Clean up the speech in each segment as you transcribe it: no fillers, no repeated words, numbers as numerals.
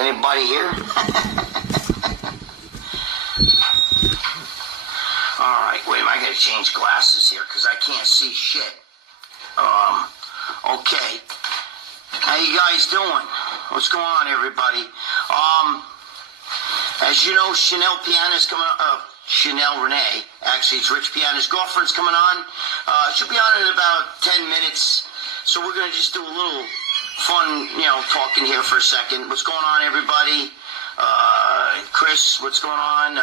anybody here? Alright, wait a minute, I gotta change glasses here because I can't see shit. Okay. How you guys doing? What's going on, everybody? As you know, Piana's coming up. RENEE. Actually, it's Rich Piana's girlfriend's coming on. She'll be on in about 10 minutes. So we're going to just do a little fun, talking here for a second. What's going on, everybody? Chris, what's going on?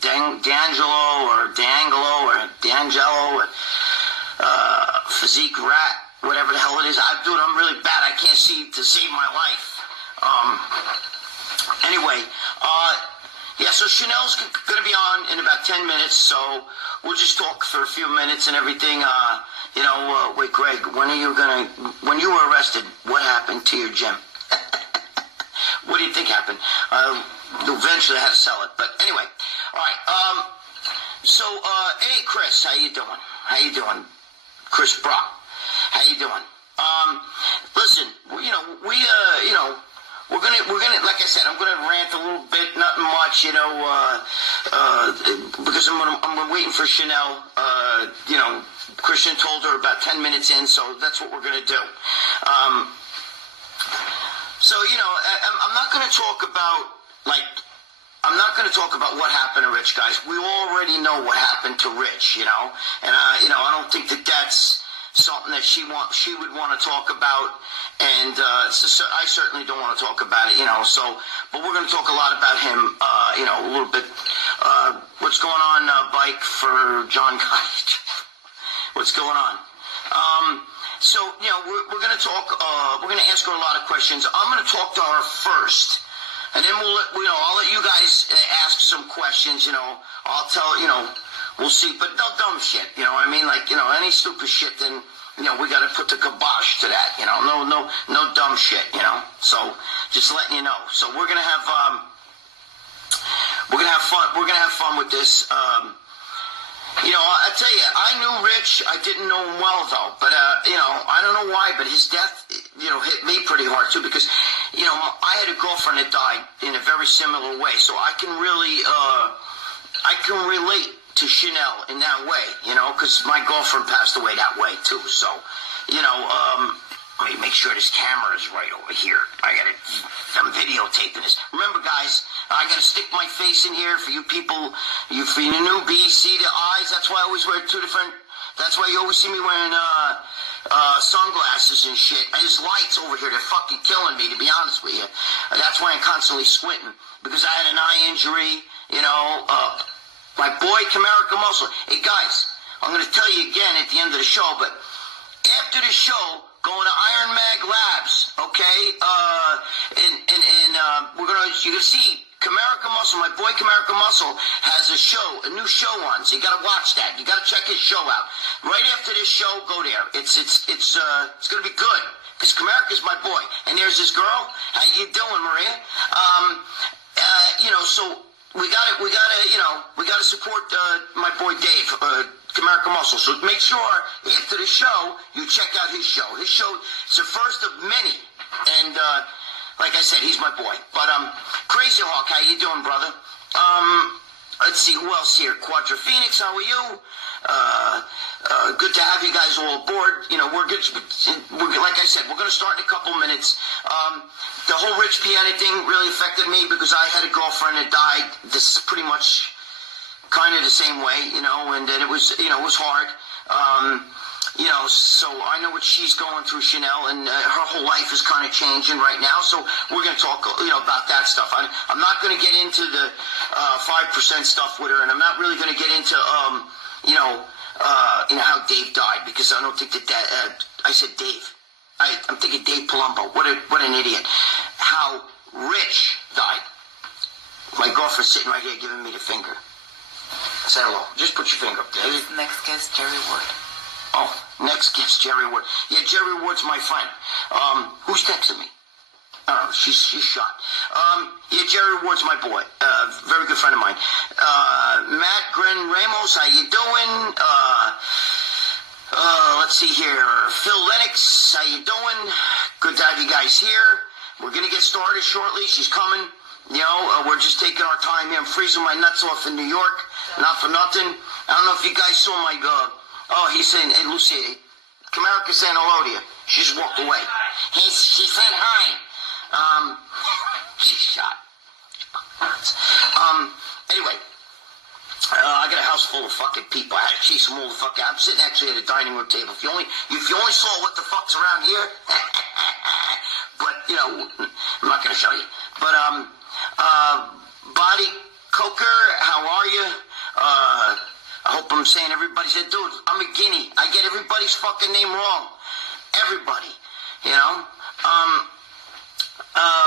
D'Angelo or D'Angelo, Physique Rat, whatever the hell it is. Dude, I'm really bad. I can't see to save my life. Anyway, yeah, so Chanel's going to be on in about 10 minutes, so we'll just talk for a few minutes and everything. Wait, Greg, when you were arrested, what happened to your gym? What do you think happened? Eventually I had to sell it, but anyway. All right, hey, Chris, how you doing? How you doing? Chris Brock, how you doing? Listen, we're gonna, like I said, I'm gonna rant a little bit, nothing much, because I'm waiting for Chanel. Christian told her about 10 minutes in, so that's what we're gonna do. I'm not gonna talk about what happened to Rich, guys. We already know what happened to Rich, and I don't think that's something that she would want to talk about, and I certainly don't want to talk about it, but we're going to talk a lot about him, a little bit. What's going on, Bike, for John Guy? What's going on? We're going to talk, we're going to ask her a lot of questions. I'm going to talk to her first, and then I'll let you guys ask some questions, I'll tell, we'll see, but no dumb shit, any stupid shit, then, we got to put the kibosh to that, no dumb shit, so just letting you know. So we're going to have fun, with this. I tell you, I knew Rich. I didn't know him well, though. But, I don't know why, but his death, hit me pretty hard, too. Because, I had a girlfriend that died in a very similar way. So I can really, I can relate to Chanel in that way, because my girlfriend passed away that way, too. So, let me make sure this camera is right over here. I'm videotaping this. Remember, guys, I got to stick my face in here for you people, for you newbies, see the eyes. That's why I always wear that's why you always see me wearing sunglasses and shit. There's lights over here, they're fucking killing me, to be honest with you. That's why I'm constantly squinting, because I had an eye injury, my boy, America Muscle. Hey, guys, I'm going to tell you again at the end of the show, but after the show, going to IronMag Labs, okay? You're gonna see America Muscle, my boy America Muscle, has a new show on, so you gotta watch that. You gotta check his show out. Right after this show, go there. It's gonna be good, because America's my boy. And there's this girl. How you doing, Maria? So we gotta support my boy Dave, America Muscle. So make sure after the show you check out his show. His show, it's the first of many, and like I said, he's my boy. But Crazy Hawk, how you doing, brother? Let's see who else here. Quadra Phoenix, how are you? Good to have you guys all aboard. We're good. Like I said, we're going to start in a couple minutes. The whole Rich Piana thing really affected me because I had a girlfriend that died. This is pretty much kind of the same way, and then it was, it was hard. So I know what she's going through, Chanel, and her whole life is kind of changing right now. So we're going to talk, about that stuff. I'm not going to get into the 5% stuff with her, and I'm not really going to get into, how Dave died, because I don't think that I said Dave. I'm thinking Dave Palumbo. What an idiot. How Rich died. My girlfriend's sitting right here giving me the finger. Say hello. Just put your finger up there. Next guest, Jerry Ward. Oh, next guest, Jerry Ward. Yeah, Jerry Ward's my friend. Who's texting me? Oh, she's shot. Yeah, Jerry Ward's my boy. Very good friend of mine. Matt Gren Ramos, how you doing? Let's see here. Phil Lennox, how you doing? Good to have you guys here. We're going to get started shortly. She's coming. You know, we're just taking our time here. I'm freezing my nuts off in New York. Not for nothing. I don't know if you guys saw my, he's saying, hey, Lucy, Camarica saying hello to you. She just walked away. She said hi. She's shot. Anyway, I got a house full of fucking people. I had to chase them all the fuck out. I'm sitting actually at a dining room table. If you only saw what the fuck's around here, but you know, I'm not gonna show you. But Body Coker, how are you? I hope I'm saying everybody's said, dude, I'm a guinea. I get everybody's fucking name wrong. Everybody, you know.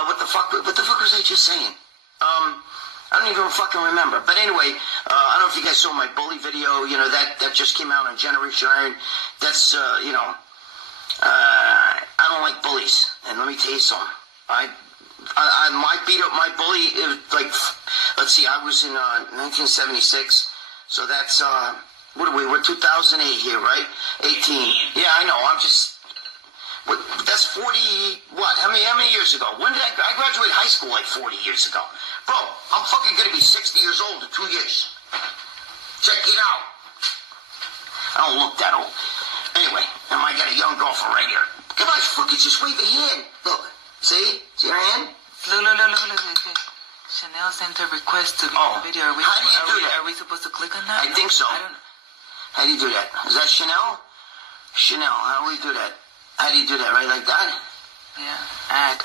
What the fuck was I just saying? I don't even fucking remember. But anyway, I don't know if you guys saw my bully video. You know, that just came out on Generation Iron. That's, you know, I don't like bullies. And let me tell you something. My bully, like, let's see, I was in 1976. So that's, what are we? We're 2008 here, right? 18. Yeah, I know. I'm just... that's 40, what? How many years ago? When did I graduated high school like 40 years ago. Bro, I'm fucking gonna be 60 years old in 2 years. Check it out. I don't look that old. Anyway, I got a young girlfriend right here. Come on, fucking just wave a hand. Look, see? See her hand? Look. Chanel sent a request to be in the video. Are we supposed to click on that? I think so. How do you do that? Is that Chanel? Chanel, how do we do that? How do you do that? Right like that? Yeah. Add.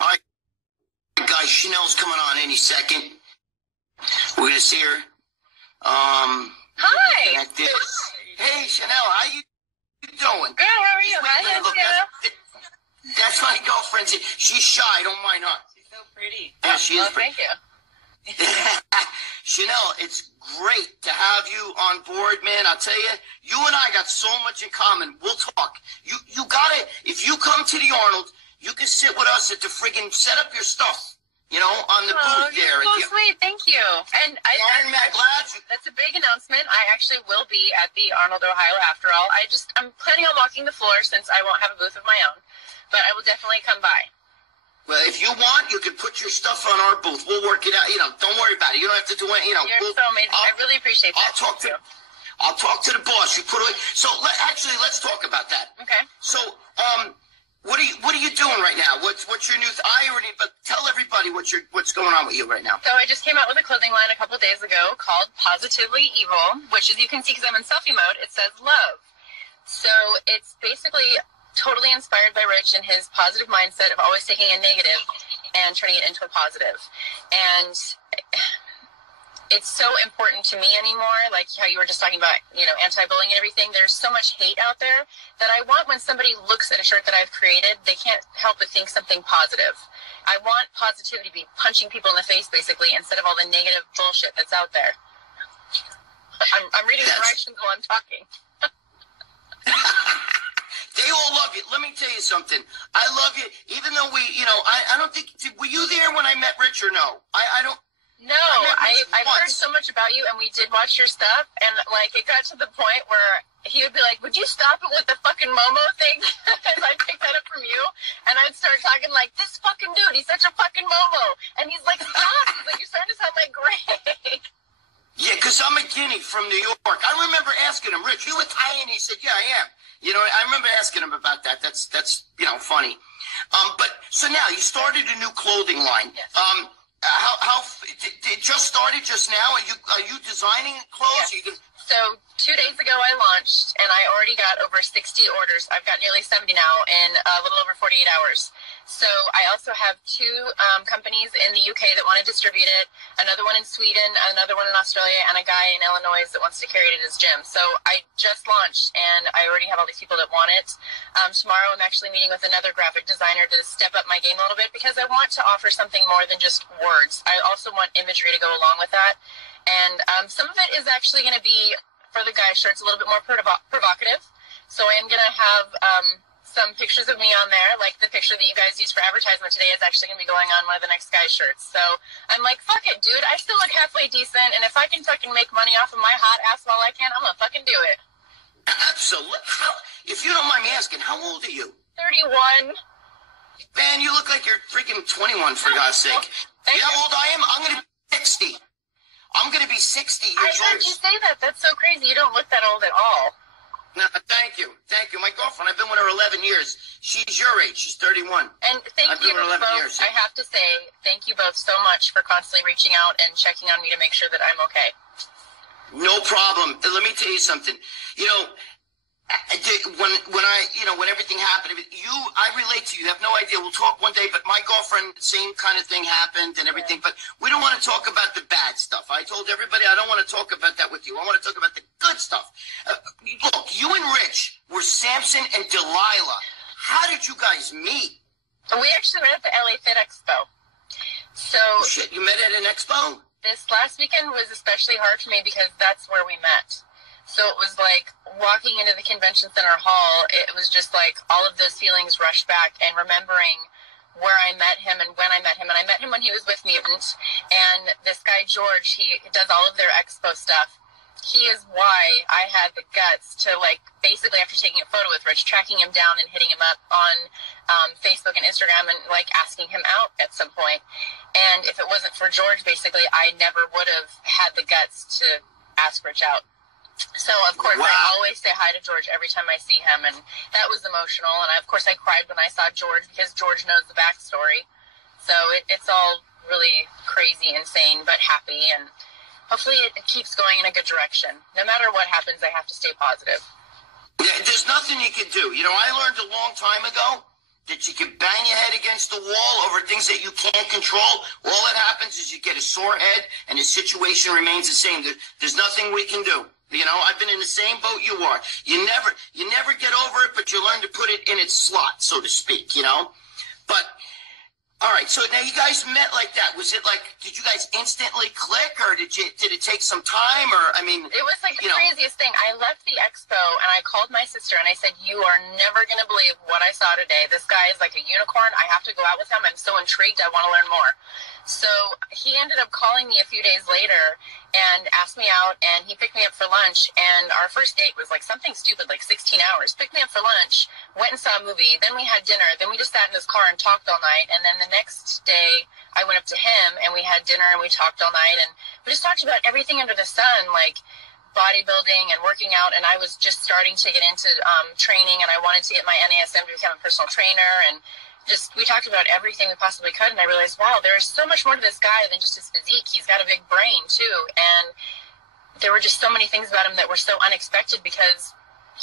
All right, guys. Chanel's coming on any second. We're gonna see her. Hi. Hey, Chanel. How you doing? Good. How are you? Hi, Chanel. That's my girlfriend. She's shy. Don't mind her. She's so pretty. Yeah, she is pretty. Thank you. Chanel, it's great to have you on board, man. I'll tell you, you and I got so much in common. We'll talk. You gotta, if you come to the Arnold, you can sit with us at the friggin' set up your stuff, you know, on the booth there. Oh, so sweet. Thank you. And IronMag Labs. That's a big announcement. I actually will be at the Arnold, Ohio, after all. I'm planning on walking the floor since I won't have a booth of my own, but I will definitely come by. Well, if you want, you can put your stuff on our booth. We'll work it out. You know, don't worry about it. You don't have to do it. You know, you're so amazing. I really appreciate that. I'll talk to the boss. You put away. So let's talk about that. Okay. So, what are you doing right now? What's your new? But tell everybody what's going on with you right now. So I just came out with a clothing line a couple of days ago called Positively Evil, which, as you can see, because I'm in selfie mode, it says love. So it's basically totally inspired by Rich and his positive mindset of always taking a negative and turning it into a positive. And it's so important to me anymore, like how you were just talking about, you know, anti-bullying and everything. There's so much hate out there that I want when somebody looks at a shirt that I've created, they can't help but think something positive. I want positivity to be punching people in the face, basically, instead of all the negative bullshit that's out there. I'm reading directions while I'm talking. They all love you. Let me tell you something. I love you, even though I don't think, were you there when I met Rich or no? I don't. No, I've heard so much about you, and we did watch your stuff, and, like, it got to the point where he would be like, would you stop it with the fucking Momo thing? Because I picked that up from you, and I'd start talking like, this fucking dude, he's such a fucking Momo. And he's like, stop. He's like, you're starting to sound like Greg. Yeah, because I'm a guinea from New York. I remember asking him, Rich, you Italian? He said, yeah, I am. You know, I remember asking him about that. That's you know, funny. But so now you started a new clothing line. Yes. How it just started just now? Are you designing clothes? Yes. So 2 days ago I launched, and I already got over 60 orders. I've got nearly 70 now in a little over 48 hours. So I also have two companies in the UK that want to distribute it, another one in Sweden, another one in Australia, and a guy in Illinois that wants to carry it at his gym. So I just launched, and I already have all these people that want it. Tomorrow I'm actually meeting with another graphic designer to step up my game a little bit, because I want to offer something more than just words. I also want imagery to go along with that. And some of it is actually going to be, for the guys' shirts, a little bit more provocative. So I am going to have some pictures of me on there, like the picture that you guys used for advertisement today is actually going to be going on one of the next guys' shirts. So I'm like, fuck it, dude. I still look halfway decent, and if I can fucking make money off of my hot ass while I can, I'm going to fucking do it. Absolutely. If you don't mind me asking, how old are you? 31. Man, you look like you're freaking 21, for God's sake. You know how old I am? I'm going to be 60. I'm going to be 60 years old. I heard you say that. That's so crazy. You don't look that old at all. No, thank you. Thank you. My girlfriend, I've been with her 11 years. She's your age. She's 31. And thank you both. Years. I have to say, thank you both so much for constantly reaching out and checking on me to make sure that I'm okay. No problem. Let me tell you something. You know, when everything happened, I relate to you. You have no idea. We'll talk one day, but my girlfriend, same kind of thing happened and everything. Yeah. But we don't want to talk about the bad stuff. I told everybody I don't want to talk about that with you. I want to talk about the good stuff. Look, you and Rich were Samson and Delilah. How did you guys meet? We actually met at the LA Fit Expo. So oh, shit, you met at an expo? This last weekend was especially hard for me because that's where we met. So it was like walking into the convention center hall, it was just like all of those feelings rushed back and remembering where I met him and when I met him. And I met him when he was with Mutant. And this guy, George, he does all of their expo stuff. He is why I had the guts to, like, basically after taking a photo with Rich, tracking him down and hitting him up on Facebook and Instagram and, like, asking him out at some point. And if it wasn't for George, basically, I never would have had the guts to ask Rich out. So, of course, wow. I always say hi to George every time I see him, and that was emotional. And, of course, I cried when I saw George because George knows the backstory. So it's all really crazy, insane, but happy, and hopefully it keeps going in a good direction. No matter what happens, I have to stay positive. Yeah, there's nothing you can do. You know, I learned a long time ago that you can bang your head against the wall over things that you can't control. All that happens is you get a sore head, and the situation remains the same. There's nothing we can do. You know, I've been in the same boat you are. You never get over it, but you learn to put it in its slot, so to speak, you know? But, all right, so now you guys met like that. Was it like, did you guys instantly click, or did it take some time, or, I mean... It was like the craziest thing. I left the expo, and I called my sister, and I said, you are never going to believe what I saw today. This guy is like a unicorn. I have to go out with him. I'm so intrigued. I want to learn more. So he ended up calling me a few days later and asked me out, and he picked me up for lunch, and our first date was like something stupid, like 16 hours. Picked me up for lunch, went and saw a movie, then we had dinner, then we just sat in his car and talked all night, and then the next day I went up to him, and we had dinner, and we talked all night, and we just talked about everything under the sun, like bodybuilding and working out, and I was just starting to get into training, and I wanted to get my NASM to become a personal trainer, and just, we talked about everything we possibly could, and I realized, wow, there's so much more to this guy than just his physique. He's got a big brain, too, and there were just so many things about him that were so unexpected because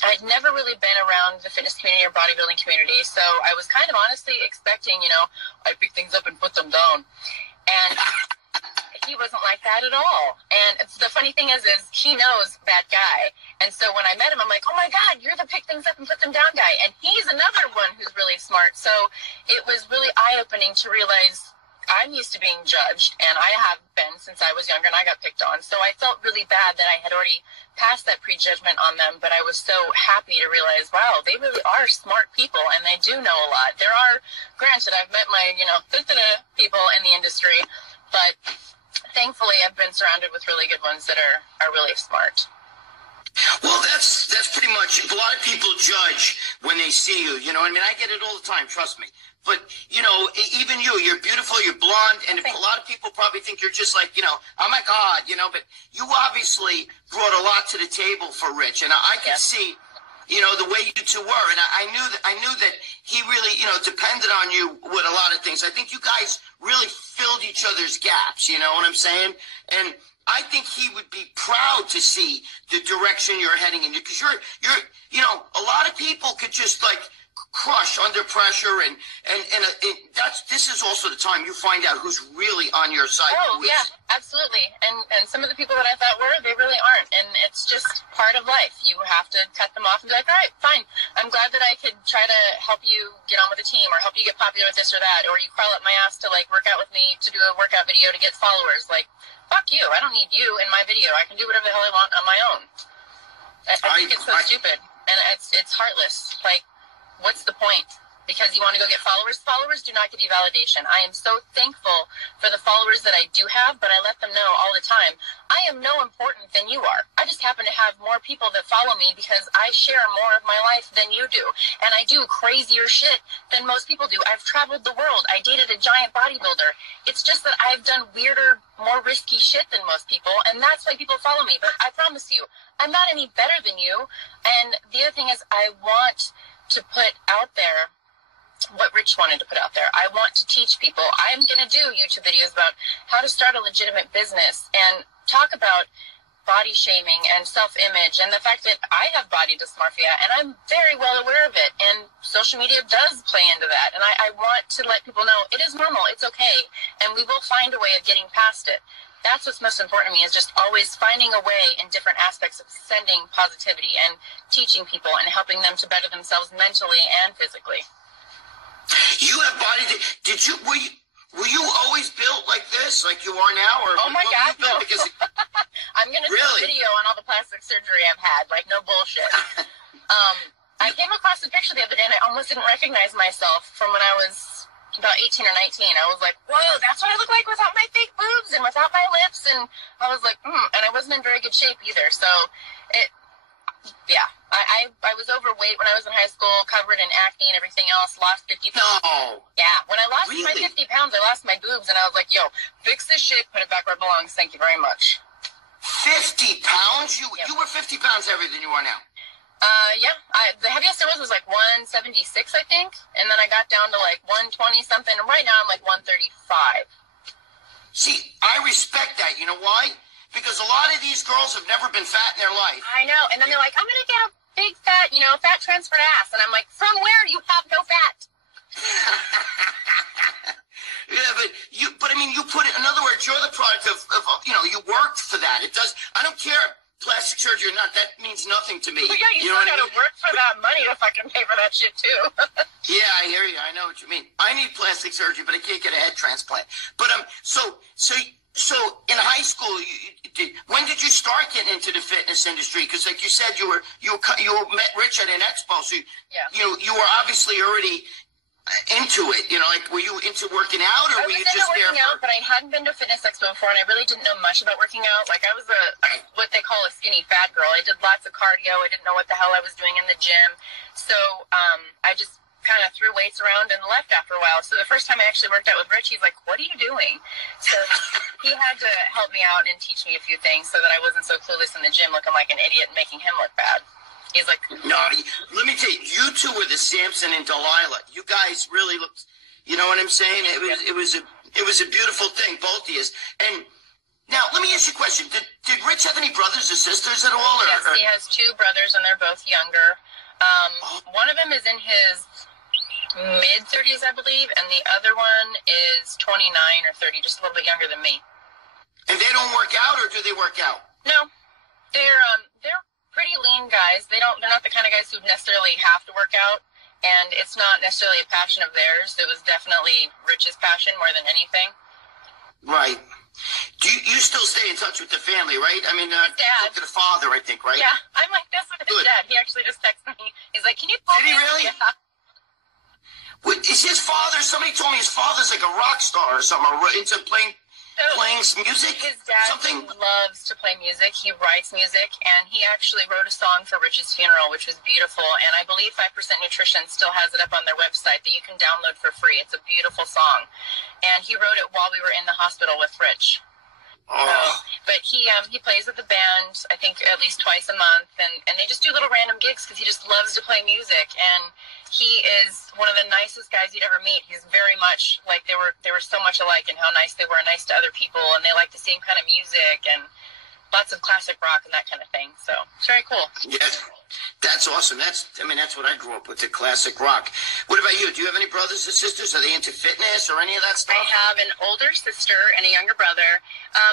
I'd never really been around the fitness community or bodybuilding community, so I was kind of honestly expecting, you know, I pick things up and put them down, and he wasn't like that at all. And the funny thing is he knows that guy. And so when I met him, I'm like, oh my God, you're the pick things up and put them down guy. And he's another one who's really smart. So it was really eye-opening to realize I'm used to being judged, and I have been since I was younger, and I got picked on. So I felt really bad that I had already passed that prejudgment on them, but I was so happy to realize, wow, they really are smart people, and they do know a lot. There are, granted, I've met my, people in the industry, but thankfully, I've been surrounded with really good ones that are really smart. Well, that's pretty much, a lot of people judge when they see you, you know what I mean? I get it all the time, trust me. But, you know, even you're beautiful, you're blonde, and a lot of people probably think you're just like, oh my God, but you obviously brought a lot to the table for Rich, and I can see, the way you two were, and I knew that he really, depended on you with a lot of things. I think you guys really filled each other's gaps, you know what I'm saying? And I think he would be proud to see the direction you're heading in, because a lot of people could just like crush under pressure, and this is also the time you find out who's really on your side. Oh yeah, absolutely. And some of the people that I thought were, they really aren't, and it's just part of life. You have to cut them off and be like, all right, fine. I'm glad that I could try to help you get on with the team, or help you get popular with this or that, or you crawl up my ass to like work out with me to do a workout video to get followers. Like, fuck you. I don't need you in my video. I can do whatever the hell I want on my own. I think it's so stupid, and it's heartless. Like, what's the point? because you want to go get followers. Followers do not give you validation. I am so thankful for the followers that I do have, but I let them know all the time, I am no important than you are. I just happen to have more people that follow me because I share more of my life than you do. And I do crazier shit than most people do. I've traveled the world. I dated a giant bodybuilder. It's just that I've done weirder, more risky shit than most people, and that's why people follow me. But I promise you, I'm not any better than you. And the other thing is, I want to put out there what Rich wanted to put out there. I want to teach people. I'm going to do YouTube videos about how to start a legitimate business and talk about body shaming and self-image and the fact that I have body dysmorphia, and I'm very well aware of it, and social media does play into that, and I want to let people know it is normal, it's okay, and we will find a way of getting past it. That's what's most important to me, is just always finding a way in different aspects of sending positivity and teaching people and helping them to better themselves mentally and physically. You have body. Were you always built like this, like you are now, or oh my God, no. Because I'm gonna do a video on all the plastic surgery I've had, like no bullshit. I came across a picture the other day, and I almost didn't recognize myself from when I was about 18 or 19. I was like, whoa, that's what I look like without my fake boobs and without my lips, and I was like, and I wasn't in very good shape either. So yeah, I was overweight when I was in high school, covered in acne and everything else, lost 50 pounds. No. Yeah, when I lost my 50 pounds, I lost my boobs, and I was like, yo, fix this shit, put it back where it belongs. Thank you very much. 50 pounds? You were 50 pounds heavier than you are now. Yeah. The heaviest I was like 176, I think, and then I got down to like 120 something, and right now I'm like 135. See, I respect that. You know why? Because a lot of these girls have never been fat in their life. I know. And then they're like, I'm going to get a big fat, fat transferred ass. And I'm like, from where? You have no fat. Yeah, but I mean, you put it, in other words, you're the product of you worked for that. It does, I don't care plastic surgery or not, that means nothing to me. Well, yeah, you still got to work for that money to fucking pay for that shit too. Yeah, I hear you. I know what you mean. I need plastic surgery, but I can't get a head transplant. But, So in high school, when did you start getting into the fitness industry? Because like you said, you met Rich at an Expo, so you were obviously already into it. Like, were you into working out, or were you just there? I was into working out, but I hadn't been to a fitness expo before, and I really didn't know much about working out. Like, I was what they call a skinny fat girl. I did lots of cardio. I didn't know what the hell I was doing in the gym, so I just kind of threw weights around and left after a while. So the first time I actually worked out with Rich, he's like, what are you doing? So he had to help me out and teach me a few things so that I wasn't so clueless in the gym looking like an idiot and making him look bad. He's like, no, let me tell you, you two were the Samson and Delilah. You guys really looked, you know what I'm saying? It was a beautiful thing, both of you. And now, let me ask you a question. Did Rich have any brothers or sisters at all? Yes, he has two brothers, and they're both younger. One of them is in his mid-30s, I believe, and the other one is 29 or 30, just a little bit younger than me. And they don't work out, or do they work out? No, they're pretty lean guys. They're not the kind of guys who necessarily have to work out, and it's not necessarily a passion of theirs. It was definitely Rich's passion more than anything. Right. Do you still stay in touch with the family, right? I mean, Dad. To the father, I think, right? Yeah, I'm like this with his dad. He actually just texted me. He's like, can you call me? Did he really? Yeah. Is his father, somebody told me his father's like a rock star or something, or into playing music? His dad something? loves to play music. He writes music, and he actually wrote a song for Rich's funeral, which was beautiful, and I believe 5% Nutrition still has it up on their website that you can download for free. It's a beautiful song, and he wrote it while we were in the hospital with Rich. Oh. But he plays with the band, I think, at least twice a month, and they just do little random gigs because he just loves to play music, and he is one of the nicest guys you'd ever meet. He's very much like they were so much alike in how nice they were, nice to other people, and they like the same kind of music and lots of classic rock and that kind of thing. So it's very cool. Yes. That's awesome. That's what I grew up with, the classic rock. What about you? Do you have any brothers or sisters? Are they into fitness or any of that stuff? I have an older sister and a younger brother.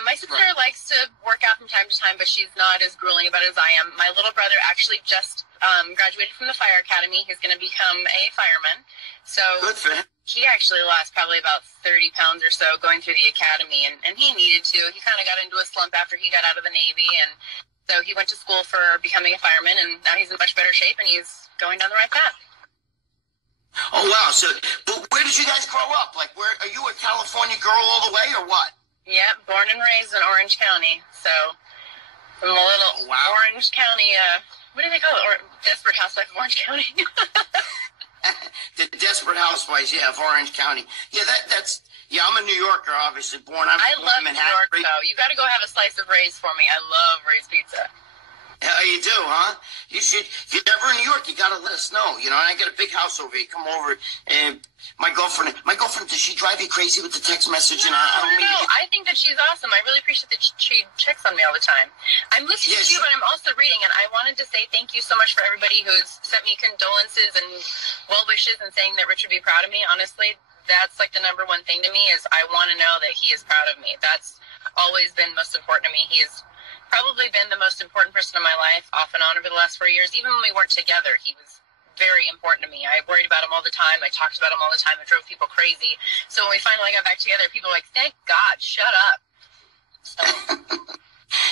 My sister likes to work out from time to time, but she's not as grueling about it as I am. My little brother actually just graduated from the fire academy. He's going to become a fireman. So good for him. He actually lost probably about 30 pounds or so going through the academy, and he needed to. He kind of got into a slump after he got out of the Navy, and so he went to school for becoming a fireman, and now he's in much better shape, and he's going down the right path. Oh, wow. So, but where did you guys grow up? Like, where are you a California girl all the way, or what? Yeah, born and raised in Orange County. So, from a little Orange County, what do they call it? Desperate Housewife of Orange County. The Desperate Housewives, yeah, of Orange County. Yeah, yeah, I'm a New Yorker, obviously, I love New York, though. You got to go have a slice of Ray's for me. I love Ray's Pizza. You do, huh? You should. If you're ever in New York, you gotta let us know. You know, and I got a big house over here. Come over. And my girlfriend, does she drive you crazy with the text message? No, I think that she's awesome. I really appreciate that she checks on me all the time. I'm listening to you, but I'm also reading, and I wanted to say thank you so much for everybody who's sent me condolences and well wishes and saying that Rich would be proud of me. Honestly, that's like the number one thing to me is I want to know that he is proud of me. That's always been most important to me. He is probably been the most important person in my life off and on over the last 4 years. Even when we weren't together, he was very important to me. I worried about him all the time. I talked about him all the time. It drove people crazy. So when we finally got back together, people were like, thank God, shut up. So.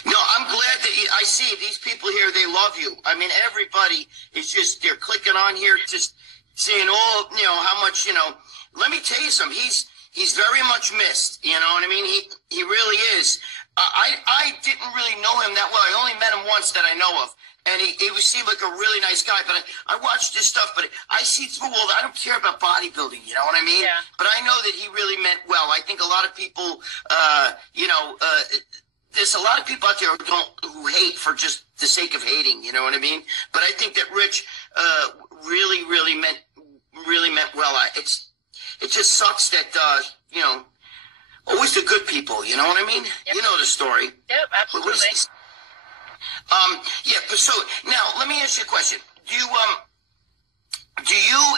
No, I'm glad that I see these people here, they love you. I mean, everybody is just, they're clicking on here, just seeing all, how much, let me tell you something. He's very much missed, you know what I mean? He really is. I didn't really know him that well. I only met him once that I know of. And he seemed like a really nice guy. But I watched his stuff, but I see through all that. I don't care about bodybuilding, you know what I mean? Yeah. But I know that he really meant well. I think a lot of people, there's a lot of people out there who hate for just the sake of hating, you know what I mean? But I think that Rich really meant well. It just sucks that, always the good people, you know what I mean? Yep. You know the story. Yep, absolutely. So now let me ask you a question. Do you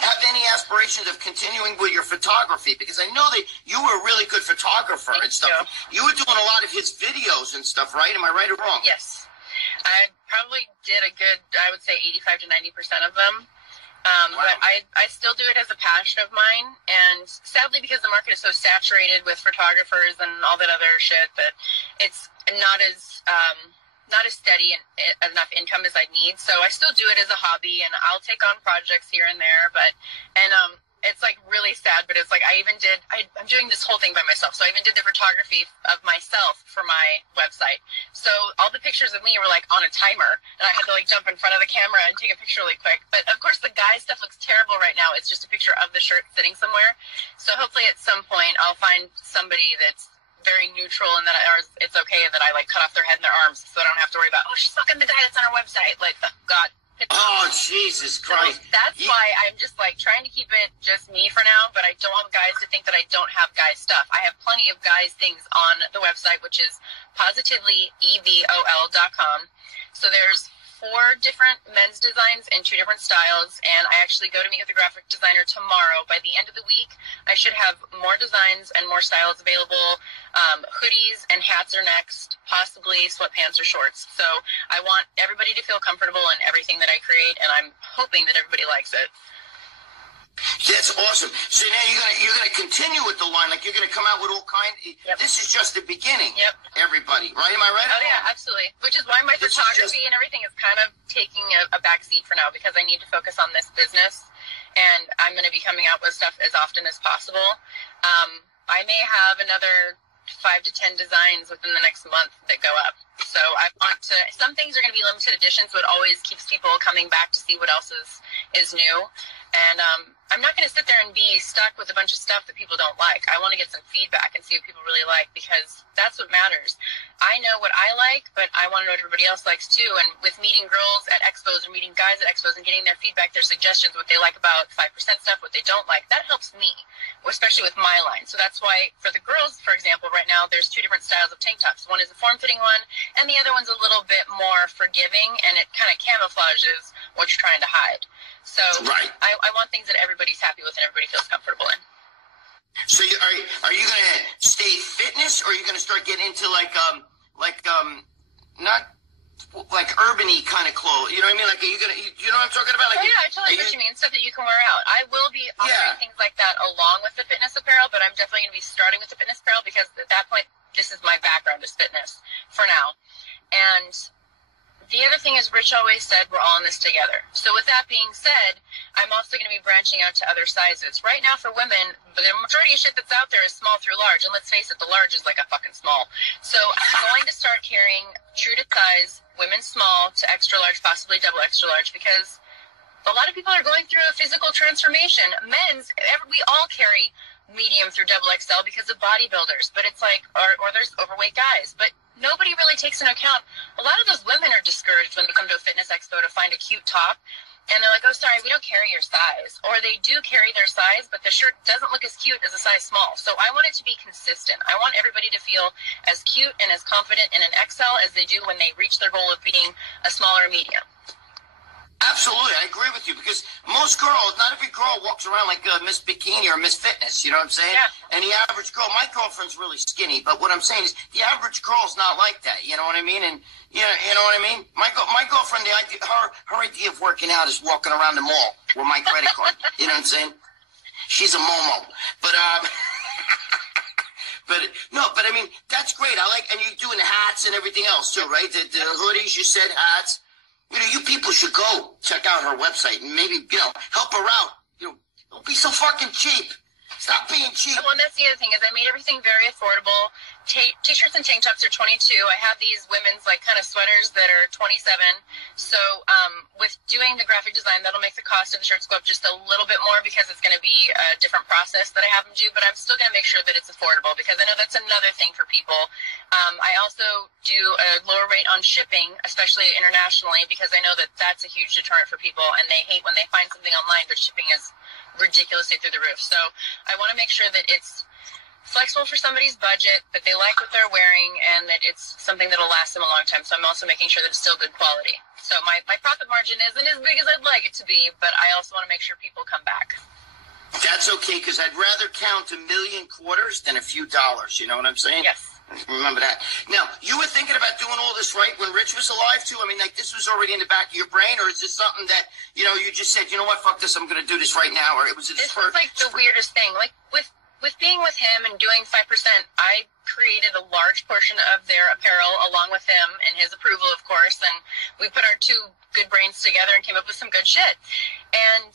have any aspirations of continuing with your photography? Because I know that you were a really good photographer and stuff. You were doing a lot of his videos and stuff, right? Am I right or wrong? Yes. I probably did a good, I would say 85 to 90% of them. Wow. But I still do it as a passion of mine, and sadly, because the market is so saturated with photographers and all that other shit, that it's not as steady and enough income as I need. So I still do it as a hobby, and I'll take on projects here and there. It's like really sad, but it's like I'm doing this whole thing by myself. So I even did the photography of myself for my website. So all the pictures of me were like on a timer, and I had to like jump in front of the camera and take a picture really quick. But of course the guy stuff looks terrible right now. It's just a picture of the shirt sitting somewhere. So hopefully at some point I'll find somebody that's very neutral and that it's okay that I like cut off their head and their arms, so I don't have to worry about, oh, she's fucking the guy that's on our website. Like, oh, God. Oh, Jesus Christ. So that's why I'm just like trying to keep it just me for now, but I don't want guys to think that I don't have guys stuff. I have plenty of guys things on the website, which is positivelyevol.com. So there's 4 different men's designs in 2 different styles, and I actually go to meet with the graphic designer tomorrow. By the end of the week, I should have more designs and more styles available. Hoodies and hats are next, possibly sweatpants or shorts. So I want everybody to feel comfortable in everything that I create, and I'm hoping that everybody likes it. That's awesome. So now you're gonna continue with the line, like you're gonna come out with all kinds. Yep. This is just the beginning. Yep. Everybody, right? Am I right? Oh yeah, absolutely. Which is why my photography and everything is kind of taking a back seat for now, because I need to focus on this business, and I'm going to be coming out with stuff as often as possible. I may have another 5 to 10 designs within the next month that go up. So I want to. Some things are going to be limited editions, so it always keeps people coming back to see what else is new. And I'm not going to sit there and be stuck with a bunch of stuff that people don't like. I want to get some feedback and see what people really like, because that's what matters. I know what I like, but I want to know what everybody else likes too. And with meeting girls at expos or meeting guys at expos and getting their feedback, their suggestions, what they like about 5% stuff, what they don't like, that helps me, especially with my line. So that's why for the girls, for example, right now there's 2 different styles of tank tops. One is a form-fitting one, and the other one's a little bit more forgiving, and it kind of camouflages what you're trying to hide. So right. I want things that everybody's happy with and everybody feels comfortable in. So are you going to stay fitness, or are you going to start getting into not like urban-y kind of clothes? You know what I mean? Like, are you going to, you know what I'm talking about? Like, yeah, I totally know what you mean. Stuff that you can wear out. I will be offering things like that along with the fitness apparel, but I'm definitely going to be starting with the fitness apparel, because at that point, this is my background is fitness for now. And the other thing is, Rich always said we're all in this together. So with that being said, I'm also going to be branching out to other sizes. Right now for women, the majority of shit that's out there is small through large. And let's face it, the large is like a fucking small. So I'm going to start carrying true to size, women's small to extra large, possibly double extra large, because a lot of people are going through a physical transformation. Men's, we all carry medium through double XL because of bodybuilders, but it's like, or there's overweight guys, but nobody really takes into account. A lot of those women are discouraged when they come to a fitness expo to find a cute top, and they're like, oh, sorry, we don't carry your size. Or they do carry their size, but the shirt doesn't look as cute as a size small. So I want it to be consistent. I want everybody to feel as cute and as confident in an XL as they do when they reach their goal of being a smaller medium. Absolutely, I agree with you, because most girls, not every girl walks around like Miss Bikini or Miss Fitness, you know what I'm saying? Yeah. And the average girl, my girlfriend's really skinny, but what I'm saying is the average girl's not like that, you know what I mean? And you know what I mean? My girlfriend, her idea of working out is walking around the mall with my credit card, you know what I'm saying? She's a Momo, but but I mean, that's great. I like, and you're doing the hats and everything else too, right? The hoodies, you said, hats. You know, you people should go check out her website and maybe, you know, help her out. You know, don't be so fucking cheap. Stop being cheap. Well, and that's the other thing, is I made everything very affordable. T-shirts and tank tops are $22. I have these women's like kind of sweaters that are $27. So with doing the graphic design, that'll make the cost of the shirts go up just a little bit more, because it's going to be a different process that I have them do. But I'm still going to make sure that it's affordable, because I know that's another thing for people. I also do a lower rate on shipping, especially internationally, because I know that that's a huge deterrent for people, and they hate when they find something online, but shipping is ridiculously through the roof. So I want to make sure that it's flexible for somebody's budget, that they like what they're wearing, and that it's something that'll last them a long time. So I'm also making sure that it's still good quality. So my profit margin isn't as big as I'd like it to be, but I also want to make sure people come back. That's okay, because I'd rather count a million quarters than a few dollars. You know what I'm saying? Yes. Remember that. Now, you were thinking about doing all this, right, when Rich was alive, too? I mean, like, this was already in the back of your brain, or is this something that, you know, you just said, you know what, fuck this, I'm going to do this right now, or it was... This was, like, the weirdest thing. Like, with being with him and doing 5%, I created a large portion of their apparel along with him and his approval, of course, and we put our two good brains together and came up with some good shit. And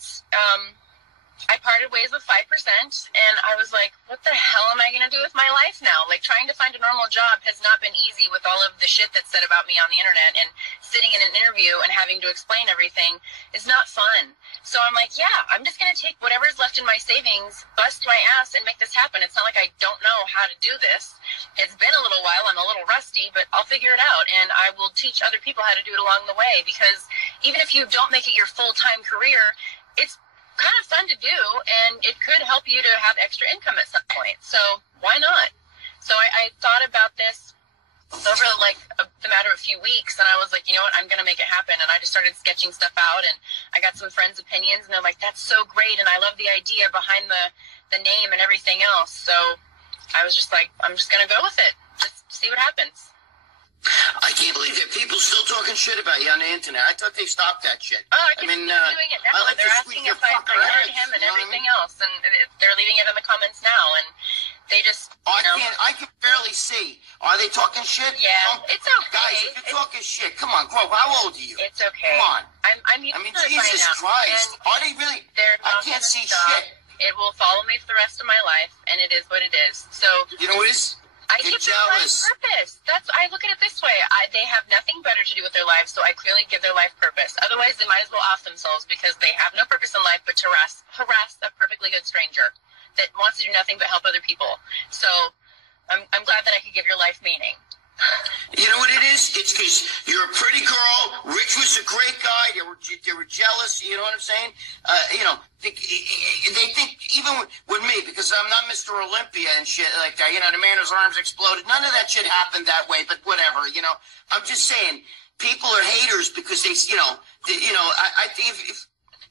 I parted ways with 5%, and I was like, what the hell am I going to do with my life now? Like, trying to find a normal job has not been easy with all of the shit that's said about me on the internet, and sitting in an interview and having to explain everything is not fun. So I'm like, yeah, I'm just going to take whatever's left in my savings, bust my ass, and make this happen. It's not like I don't know how to do this. It's been a little while. I'm a little rusty, but I'll figure it out, and I will teach other people how to do it along the way, because even if you don't make it your full-time career, it's kind of fun to do, and it could help you to have extra income at some point. So why not? So I thought about this over like the matter of a few weeks, and I was like, you know what, I'm going to make it happen. And I just started sketching stuff out, and I got some friends' opinions, and they're like, that's so great, and I love the idea behind the name and everything else. So I was just like, I'm just going to go with it. Just see what happens. I can't believe that people still talking shit about you on the internet. I thought they stopped that shit. Oh, I mean, doing it now. Like they're asking if I hired him and everything else, and they're leaving it in the comments now, and they just, I can barely see. Are they talking shit? Yeah, it's okay. Guys, if you're talking shit, come on, grow. How old are you? It's okay. Come on. I'm used to it by Jesus now. Christ. Are they really? I can't see shit. It will follow me for the rest of my life, and it is what it is. So you know what it is? I give their life purpose. I look at it this way. They have nothing better to do with their lives, so I clearly give their life purpose. Otherwise, they might as well off themselves, because they have no purpose in life but to harass a perfectly good stranger that wants to do nothing but help other people. So I'm glad that I could give your life meaning. You know what it is? It's because you're a pretty girl. Rich was a great guy. They were jealous. You know what I'm saying? You know, they think, even with me, because I'm not Mr. Olympia and shit like that. You know, the man whose arms exploded. None of that shit happened that way. But whatever. You know, I'm just saying, people are haters because they, I think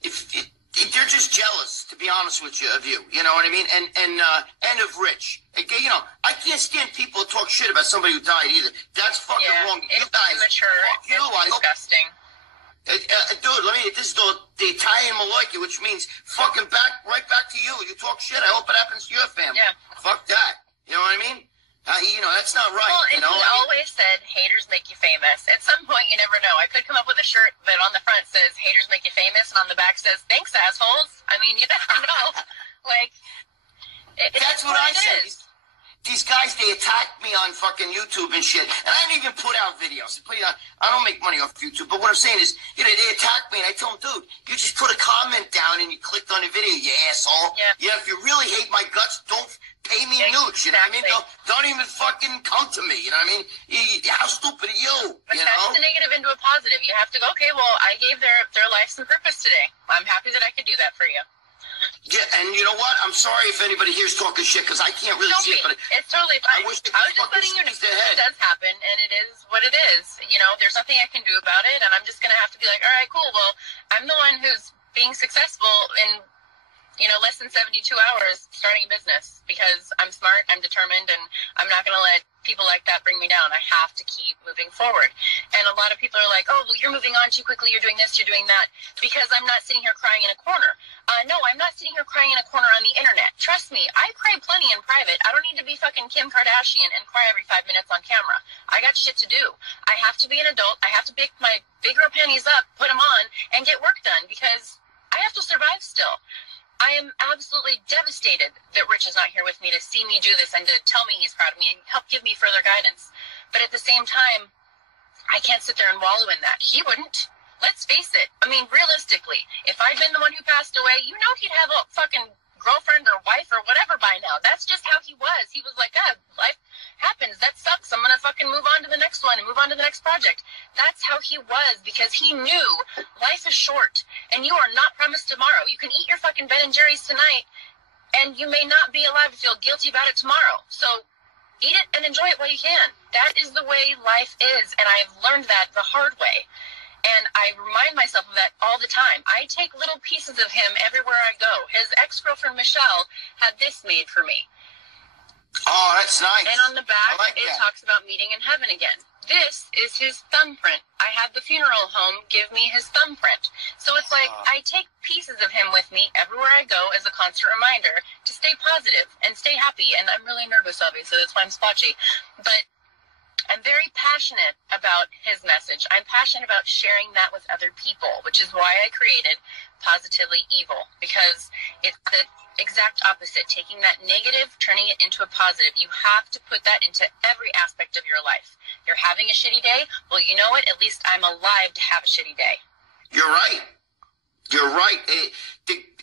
if they're just jealous, to be honest with you, of you. You know what I mean? And of Rich. Okay, you know, I can't stand people who talk shit about somebody who died either. That's fucking wrong. It's you guys, immature. fuck you. It's disgusting. Dude, this is the Italian Maloika, which means fucking right back to you. You talk shit. I hope it happens to your family. Yeah. Fuck that. You know what I mean? You know, that's not right. Well, and he always said, haters make you famous. At some point, you never know. I could come up with a shirt that on the front says, haters make you famous, and on the back says, thanks, assholes. I mean, you never know. Like, that's what I said. These guys, they attack me on fucking YouTube and shit, and I don't even put out videos. I don't make money off YouTube, but what I'm saying is, they attack me, and I tell them, dude, you just put a comment down and you clicked on the video, you asshole. Yeah. If you really hate my guts, don't pay me nudes, you know what I mean? Don't even fucking come to me, you know what I mean? How stupid are you? But that's the negative into a positive. You have to go, okay, well, I gave their life some purpose today. I'm happy that I could do that for you. Yeah, and you know what? I'm sorry if anybody here's talking shit, because I can't really see it, but it's totally fine. I was just letting you know it does happen, and it is what it is. There's nothing I can do about it, and I'm just going to have to be like, all right, cool, well, I'm the one who's being successful in, less than 72 hours starting a business, because I'm smart, I'm determined, and I'm not going to let people like that bring me down. I have to keep moving forward. And a lot of people are like, oh, well, you're moving on too quickly, you're doing this, you're doing that, because I'm not sitting here crying in a corner. No, I'm not sitting here crying in a corner on the internet. Trust me, I cry plenty in private. I don't need to be fucking Kim Kardashian and cry every 5 minutes on camera. I got shit to do. I have to be an adult. I have to pick my big girl panties up, put them on, and get work done, because I have to survive still. I am absolutely devastated that Rich is not here with me to see me do this and to tell me he's proud of me and help give me further guidance. But at the same time, I can't sit there and wallow in that. He wouldn't. Let's face it. I mean, realistically, if I'd been the one who passed away, he'd have a fucking girlfriend or wife or whatever by now. That's just how he was. He was like, life happens. That sucks. I'm going to fucking move on to the next one and move on to the next project. That's how he was, because he knew life is short and you are not promised tomorrow. You can eat your fucking Ben and Jerry's tonight and you may not be alive to feel guilty about it tomorrow. So eat it and enjoy it while you can. That is the way life is, and I've learned that the hard way. And I remind myself of that all the time. I take little pieces of him everywhere I go. His ex-girlfriend, Michelle, had this made for me. Oh, that's nice. And on the back, it talks about meeting in heaven again. This is his thumbprint. I had the funeral home give me his thumbprint. So it's like I take pieces of him with me everywhere I go as a constant reminder to stay positive and stay happy. And I'm really nervous, obviously. That's why I'm splotchy. But I'm very passionate about his message. I'm passionate about sharing that with other people, which is why I created Positively Evil, because it's the exact opposite, taking that negative, turning it into a positive. You have to put that into every aspect of your life. You're having a shitty day? Well, you know what? At least I'm alive to have a shitty day. You're right. You're right.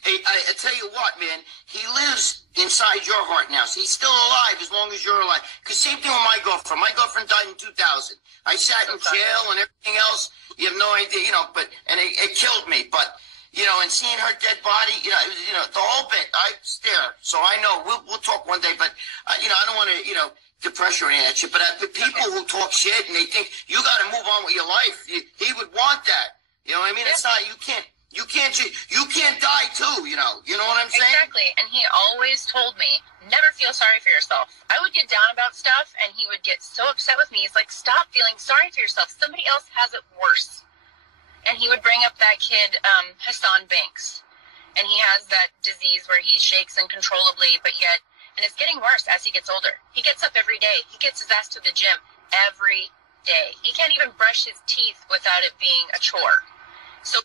I tell you what, man, he lives inside your heart now. So he's still alive as long as you're alive. Because same thing with my girlfriend. My girlfriend died in 2000. I sat in jail and everything else. You have no idea, and it killed me. But, and seeing her dead body, the whole bit, I was there. So I know. We'll talk one day. But, I don't want to, depress you or any of that shit. But people who talk shit and they think you got to move on with your life, he would want that. You know what I mean? Yeah. It's not, you can't die too, you know what I'm saying? Exactly. And he always told me, never feel sorry for yourself. I would get down about stuff and he would get so upset with me. He's like, stop feeling sorry for yourself. Somebody else has it worse. And he would bring up that kid, Hassan Banks. And he has that disease where he shakes uncontrollably, and it's getting worse as he gets older. He gets up every day. He gets his ass to the gym every day. He can't even brush his teeth without it being a chore. So,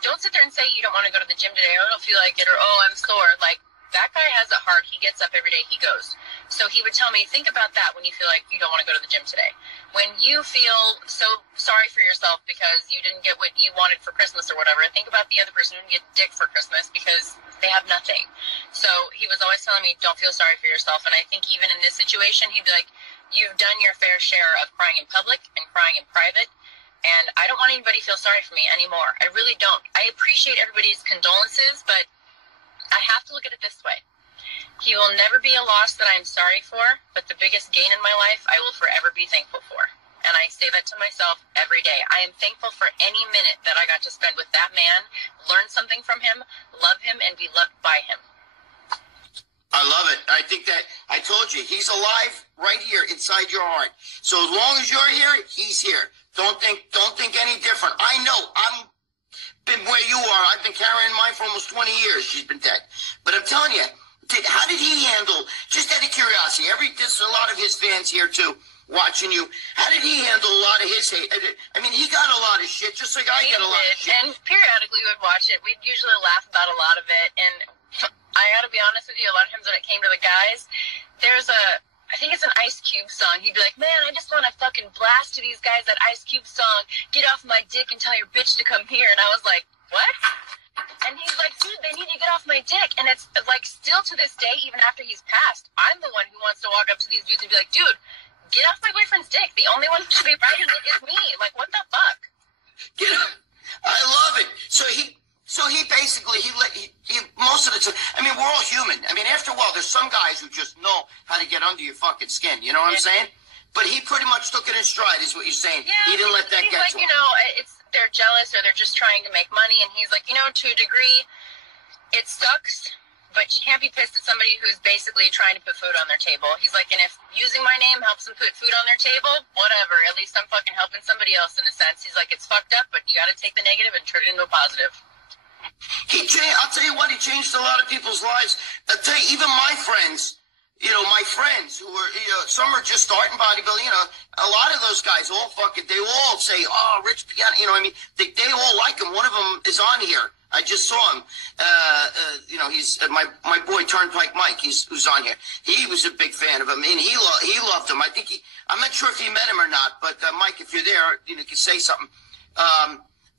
don't sit there and say you don't want to go to the gym today, or I don't feel like it, or, oh, I'm sore. Like, that guy has it hard. He gets up every day. He goes. So he would tell me, think about that when you feel like you don't want to go to the gym today. When you feel so sorry for yourself because you didn't get what you wanted for Christmas or whatever, think about the other person who didn't get dick for Christmas because they have nothing. So he was always telling me, don't feel sorry for yourself. And I think even in this situation, he'd be like, you've done your fair share of crying in public and crying in private. And I don't want anybody to feel sorry for me anymore. I really don't. I appreciate everybody's condolences, but I have to look at it this way. He will never be a loss that I'm sorry for, but the biggest gain in my life I will forever be thankful for. And I say that to myself every day. I am thankful for any minute that I got to spend with that man, learn something from him, love him, and be loved by him. I love it. I think that I told you, he's alive right here inside your heart. So as long as you're here, he's here. Don't think any different. I know I'm been where you are. I've been carrying mine for almost 20 years. She's been dead. But I'm telling you, how did he handle, just out of curiosity, there's a lot of his fans here too. watching you. How did he handle a lot of his hate? I mean, he got a lot of shit, just like I get a lot of shit. And periodically we would watch it. We'd usually laugh about a lot of it. And I got to be honest with you, a lot of times when it came to the guys, there's I think it's an Ice Cube song. He'd be like, man, I just want to fucking blast to these guys that Ice Cube song, get off my dick and tell your bitch to come here. And I was like, what? And he's like, dude, they need to get off my dick. And it's like, still to this day, even after he's passed, I'm the one who wants to walk up to these dudes and be like, dude, get off my boyfriend's dick. The only one who should be riding it is me. Like, what the fuck? Get up. I love it. So he basically, most of the time, I mean, we're all human. I mean, after a while, there's some guys who just know how to get under your fucking skin. You know what I'm saying? But he pretty much took it in stride, is what you're saying. Yeah, he didn't let that get like, to him. You know, they're jealous or they're just trying to make money. And he's like, you know, to a degree, it sucks, but you can't be pissed at somebody who's basically trying to put food on their table. He's like, and if using my name helps them put food on their table, whatever. At least I'm fucking helping somebody else in a sense. He's like, it's fucked up, but you got to take the negative and turn it into a positive. I'll tell you what, he changed a lot of people's lives. I'll tell you, even my friends, you know, my friends who were, you know, some are just starting bodybuilding, you know, a lot of those guys all fucking, they all say, oh, Rich Piana, you know what I mean? They all like him. One of them is on here. I just saw him. You know, he's my boy Turnpike Mike, who's on here. He was a big fan of him, and he loved him. I think I'm not sure if he met him or not, but Mike, if you're there, you know, you can say something.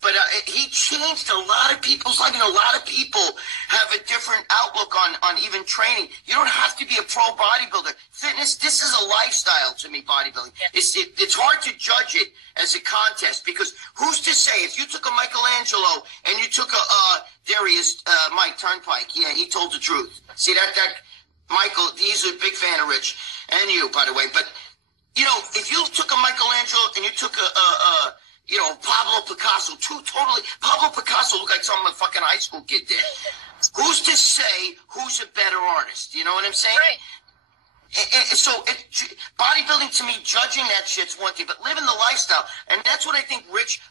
But he changed a lot of people's life. I mean, a lot of people have a different outlook on even training. You don't have to be a pro bodybuilder. Fitness, this is a lifestyle to me, bodybuilding. Yeah. It's hard to judge it as a contest because who's to say if you took a Michelangelo and you took there he is, Mike Turnpike. Yeah, he told the truth. See that Michael, he's a big fan of Rich and you, by the way. But, you know, if you took a Michelangelo and you took you know, Pablo Picasso, Pablo Picasso looked like some fucking high school kid did. Who's to say who's a better artist? You know what I'm saying? Right. So bodybuilding to me, judging that shit's one thing, but living the lifestyle, and that's what I think Rich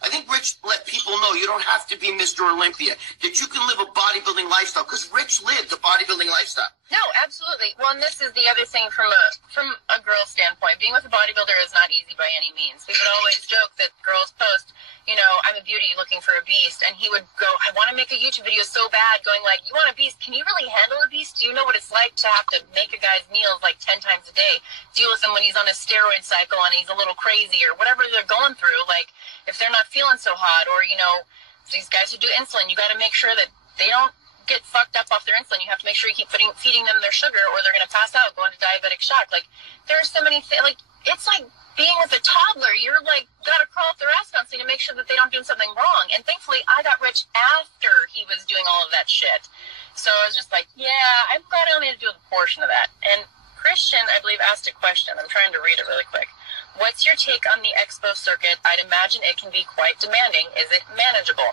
let people know. You don't have to be Mr. Olympia, that you can live a bodybuilding lifestyle, because Rich lived a bodybuilding lifestyle. No, absolutely. Well, and this is the other thing from a girl standpoint. Being with a bodybuilder is not easy by any means. We would always joke that girls post, you know, I'm a beauty looking for a beast, and he would go, I want to make a YouTube video so bad, going like, you want a beast? Can you really handle a beast? Do you know what it's like to have to make a guy's meals like 10 times a day, deal with him when he's on a steroid cycle and he's a little crazy or whatever they're going through? Like, if they're not feeling so hot, or, you know, these guys who do insulin, you got to make sure that they don't get fucked up off their insulin. You have to make sure you keep feeding them their sugar, or they're going to pass out, go into diabetic shock. Like, there are so many things. Like, it's like being with a toddler. You're like, got to crawl up their ass constantly to make sure that they don't do something wrong. And thankfully, I got Rich after he was doing all of that shit. So I was just like, yeah, I'm glad I only had to do a portion of that. And Christian, I believe, asked a question. I'm trying to read it really quick. What's your take on the Expo circuit? I'd imagine it can be quite demanding. Is it manageable?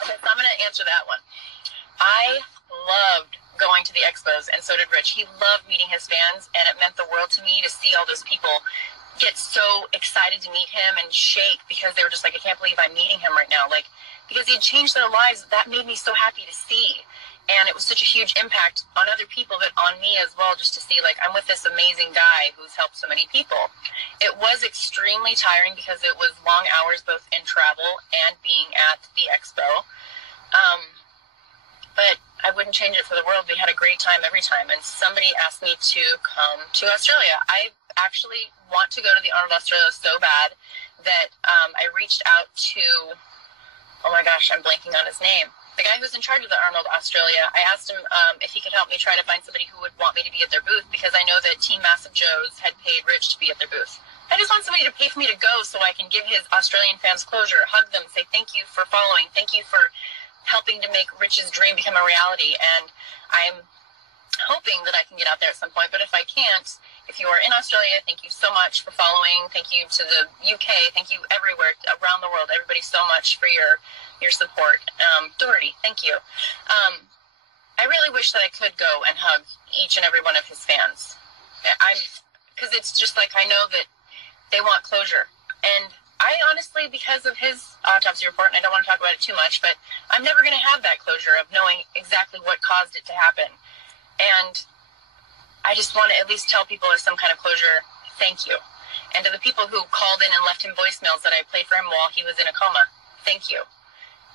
Okay, so I'm going to answer that one. I loved going to the Expos, and so did Rich. He loved meeting his fans, and it meant the world to me to see all those people get so excited to meet him and shake because they were just like, I can't believe I'm meeting him right now. Like, because he had changed their lives, that made me so happy to see. And it was such a huge impact on other people, but on me as well, just to see, like, I'm with this amazing guy who's helped so many people. It was extremely tiring because it was long hours both in travel and being at the Expo. But I wouldn't change it for the world. We had a great time every time. And somebody asked me to come to Australia. I actually want to go to the Arnold Australia so bad that I reached out to, oh my gosh, I'm blanking on his name. The guy who's in charge of the Arnold Australia. I asked him if he could help me try to find somebody who would want me to be at their booth, because I know that Team Massive Joe's had paid Rich to be at their booth. I just want somebody to pay for me to go so I can give his Australian fans closure, hug them, say thank you for following, thank you for helping to make Rich's dream become a reality. And I'm hoping that I can get out there at some point, but if I can't, if you are in Australia, thank you so much for following. Thank you to the UK. Thank you everywhere around the world. Everybody so much for your support. Doherty, thank you. I really wish that I could go and hug each and every one of his fans. Because it's just like, I know that they want closure. And I honestly, because of his autopsy report, and I don't want to talk about it too much, but I'm never going to have that closure of knowing exactly what caused it to happen. And I just want to at least tell people as some kind of closure, thank you. And to the people who called in and left him voicemails that I played for him while he was in a coma, thank you.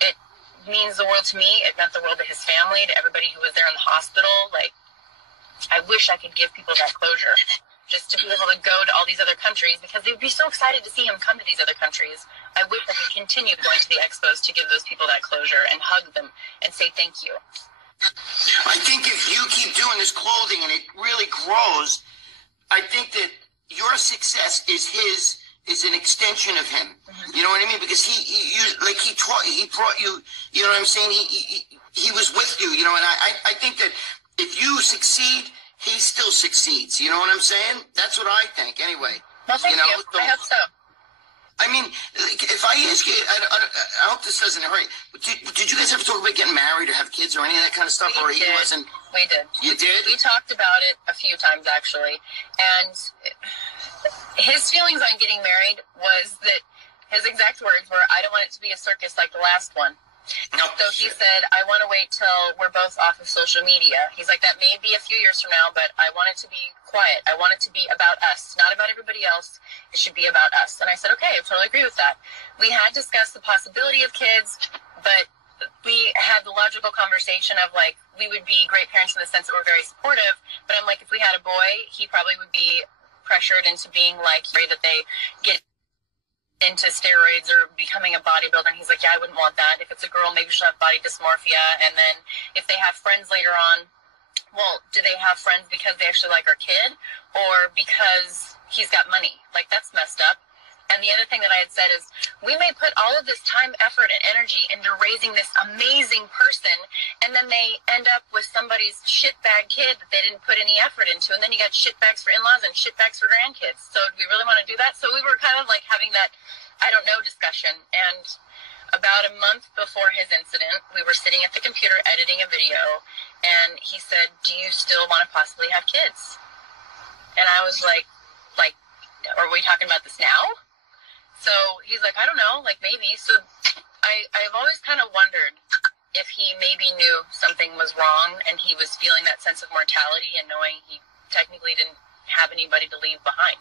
It means the world to me. It meant the world to his family, to everybody who was there in the hospital. Like, I wish I could give people that closure, just to be able to go to all these other countries, because they would be so excited to see him come to these other countries. I wish I could continue going to the expos to give those people that closure and hug them and say thank you. I think if you keep doing this clothing and it really grows, I think that your success is an extension of him. Mm-hmm. You know what I mean? Because he brought you. You know what I'm saying? He was with you. You know, and I think that if you succeed, he still succeeds. You know what I'm saying? That's what I think. Anyway. Well, thank you. So, I hope so. I mean, if I ask you, I hope this doesn't hurt. Did you guys ever talk about getting married or have kids or any of that kind of stuff? We did. He wasn't. We did. You did? We talked about it a few times, actually. And his feelings on getting married was that his exact words were, I don't want it to be a circus like the last one. No, so he said, I want to wait till we're both off of social media. He's like, that may be a few years from now, but I want it to be quiet. I want it to be about us, not about everybody else. It should be about us. And I said, okay, I totally agree with that. We had discussed the possibility of kids, but we had the logical conversation of, like, we would be great parents in the sense that we're very supportive. But I'm like, if we had a boy, he probably would be pressured into being like, that they get into steroids or becoming a bodybuilder. And he's like, yeah, I wouldn't want that. If it's a girl, maybe she'll have body dysmorphia. And then if they have friends later on, well, do they have friends because they actually like our kid or because he's got money? Like, that's messed up. And the other thing that I had said is, we may put all of this time, effort, and energy into raising this amazing person, and then they end up with somebody's shitbag kid that they didn't put any effort into, and then you got shitbags for in-laws and shitbags for grandkids. So do we really want to do that? So we were kind of like having that I don't know discussion. And about a month before his incident, we were sitting at the computer editing a video, and he said, do you still want to possibly have kids? And I was like, are we talking about this now? So he's like, I don't know, like maybe. So I've always kind of wondered if he maybe knew something was wrong and he was feeling that sense of mortality and knowing he technically didn't have anybody to leave behind.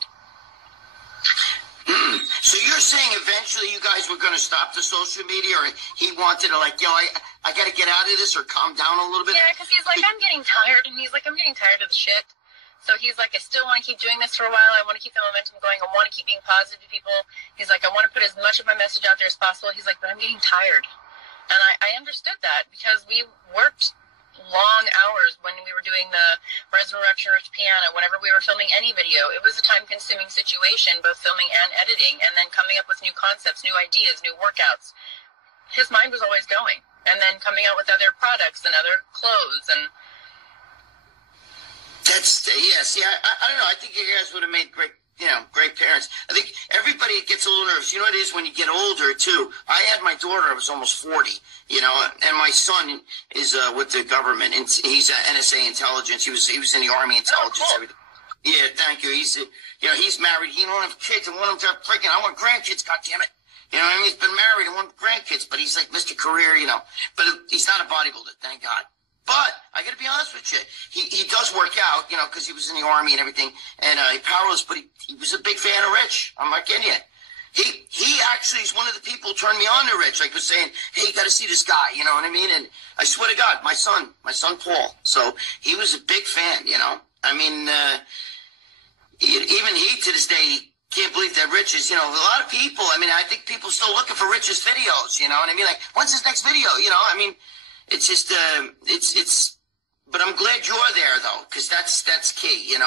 So you're saying eventually you guys were going to stop the social media, or he wanted to, like, yo, I got to get out of this or calm down a little bit? Yeah, because he's like, I'm getting tired. And he's like, I'm getting tired of the shit. So he's like, I still want to keep doing this for a while. I want to keep the momentum going. I want to keep being positive to people. He's like, I want to put as much of my message out there as possible. He's like, but I'm getting tired. And I understood that because we worked long hours when we were doing the Resurrection Rich Piana. Whenever we were filming any video, it was a time-consuming situation, both filming and editing, and then coming up with new concepts, new ideas, new workouts. His mind was always going. And then coming out with other products and other clothes and... That's, yeah, see, I don't know. I think you guys would have made great, great parents. I think everybody gets a little nervous. You know what it is when you get older, too. I had my daughter, I was almost 40, and my son is with the government, and he's NSA intelligence. He was in the Army intelligence. Oh, cool. Yeah, thank you. He's, he's married. He don't have kids. I want him to have pregnant. I want grandkids, goddammit. You know what I mean? He's been married. I want grandkids, but he's like Mr. Career, But he's not a bodybuilder, thank God. But I got to be honest with you, he does work out, because he was in the Army and everything, and he powerless. But he was a big fan of Rich. I'm not kidding you. He actually is one of the people who turned me on to Rich. Like, was saying, hey, you got to see this guy. You know what I mean? And I swear to God, my son Paul. So he was a big fan. I mean, even he to this day can't believe that Rich is. A lot of people. I mean, I think people are still looking for Rich's videos. You know what I mean? Like, when's his next video? I mean. It's just, but I'm glad you're there though, because that's key, and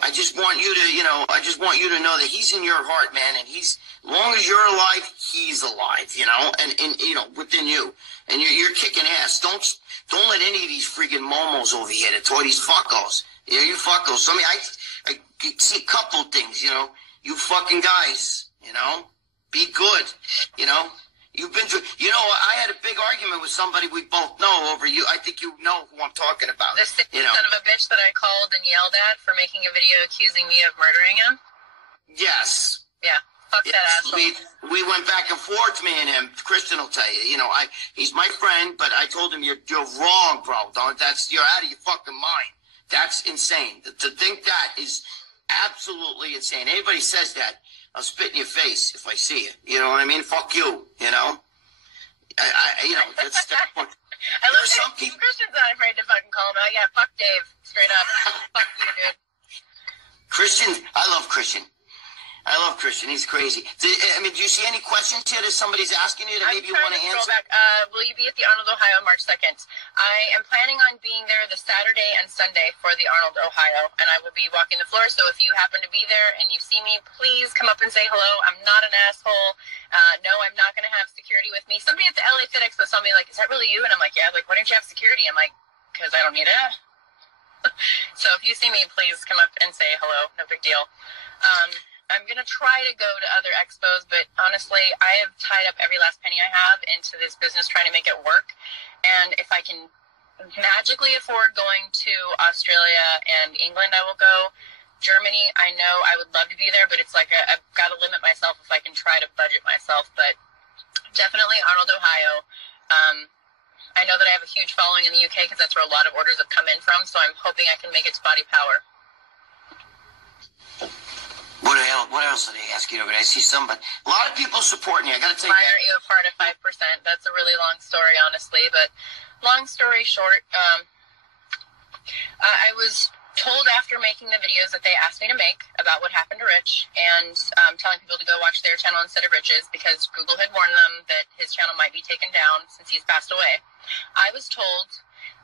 I just want you to, know that he's in your heart, man, and as long as you're alive, he's alive, and within you, and you're kicking ass. Don't let any of these freaking momos over here, these fuckos, you fuckos. I mean, I see a couple things, you fucking guys, be good, You've been through, I had a big argument with somebody we both know over you. I think you know who I'm talking about. The son of a bitch that I called and yelled at for making a video accusing me of murdering him? Yes. Yeah. Fuck that asshole. We went back and forth, me and him. Kristen will tell you. He's my friend, but I told him, you're wrong, bro. You're out of your fucking mind. That's insane. To think that is absolutely insane. Anybody says that, I'll spit in your face if I see you. You know what I mean? Fuck you. You know. You know, that's. I love some people. Christian's not afraid to fucking call him out. Yeah, fuck Dave, straight up. Fuck you, dude. Christian, I love Christian. I love Christian. He's crazy. I mean, do you see any questions here that somebody's asking you that maybe you want to answer? Back. Will you be at the Arnold, Ohio, March 2nd? I am planning on being there the Saturday and Sunday for the Arnold, Ohio, and I will be walking the floor. So if you happen to be there and you see me, please come up and say hello. I'm not an asshole. No, I'm not going to have security with me. Somebody at the LA Fit Expo saw me like, is that really you? And I'm like, yeah. Like, why don't you have security? I'm like, because I don't need it. So if you see me, please come up and say hello. No big deal. I'm going to try to go to other expos, but honestly, I have tied up every last penny I have into this business trying to make it work. And if I can magically afford going to Australia and England, I will go. Germany, I know I would love to be there, but it's like I've got to limit myself if I can try to budget myself. But definitely Arnold, Ohio. I know that I have a huge following in the UK because that's where a lot of orders have come in from, so I'm hoping I can make it to Body Power. What else did they ask you over there? I see somebody. A lot of people supporting you. I got to tell you. Why aren't you a part of 5%? That's a really long story, honestly. But long story short, I was told after making the videos that they asked me to make about what happened to Rich and telling people to go watch their channel instead of Rich's because Google had warned them that his channel might be taken down since he's passed away. I was told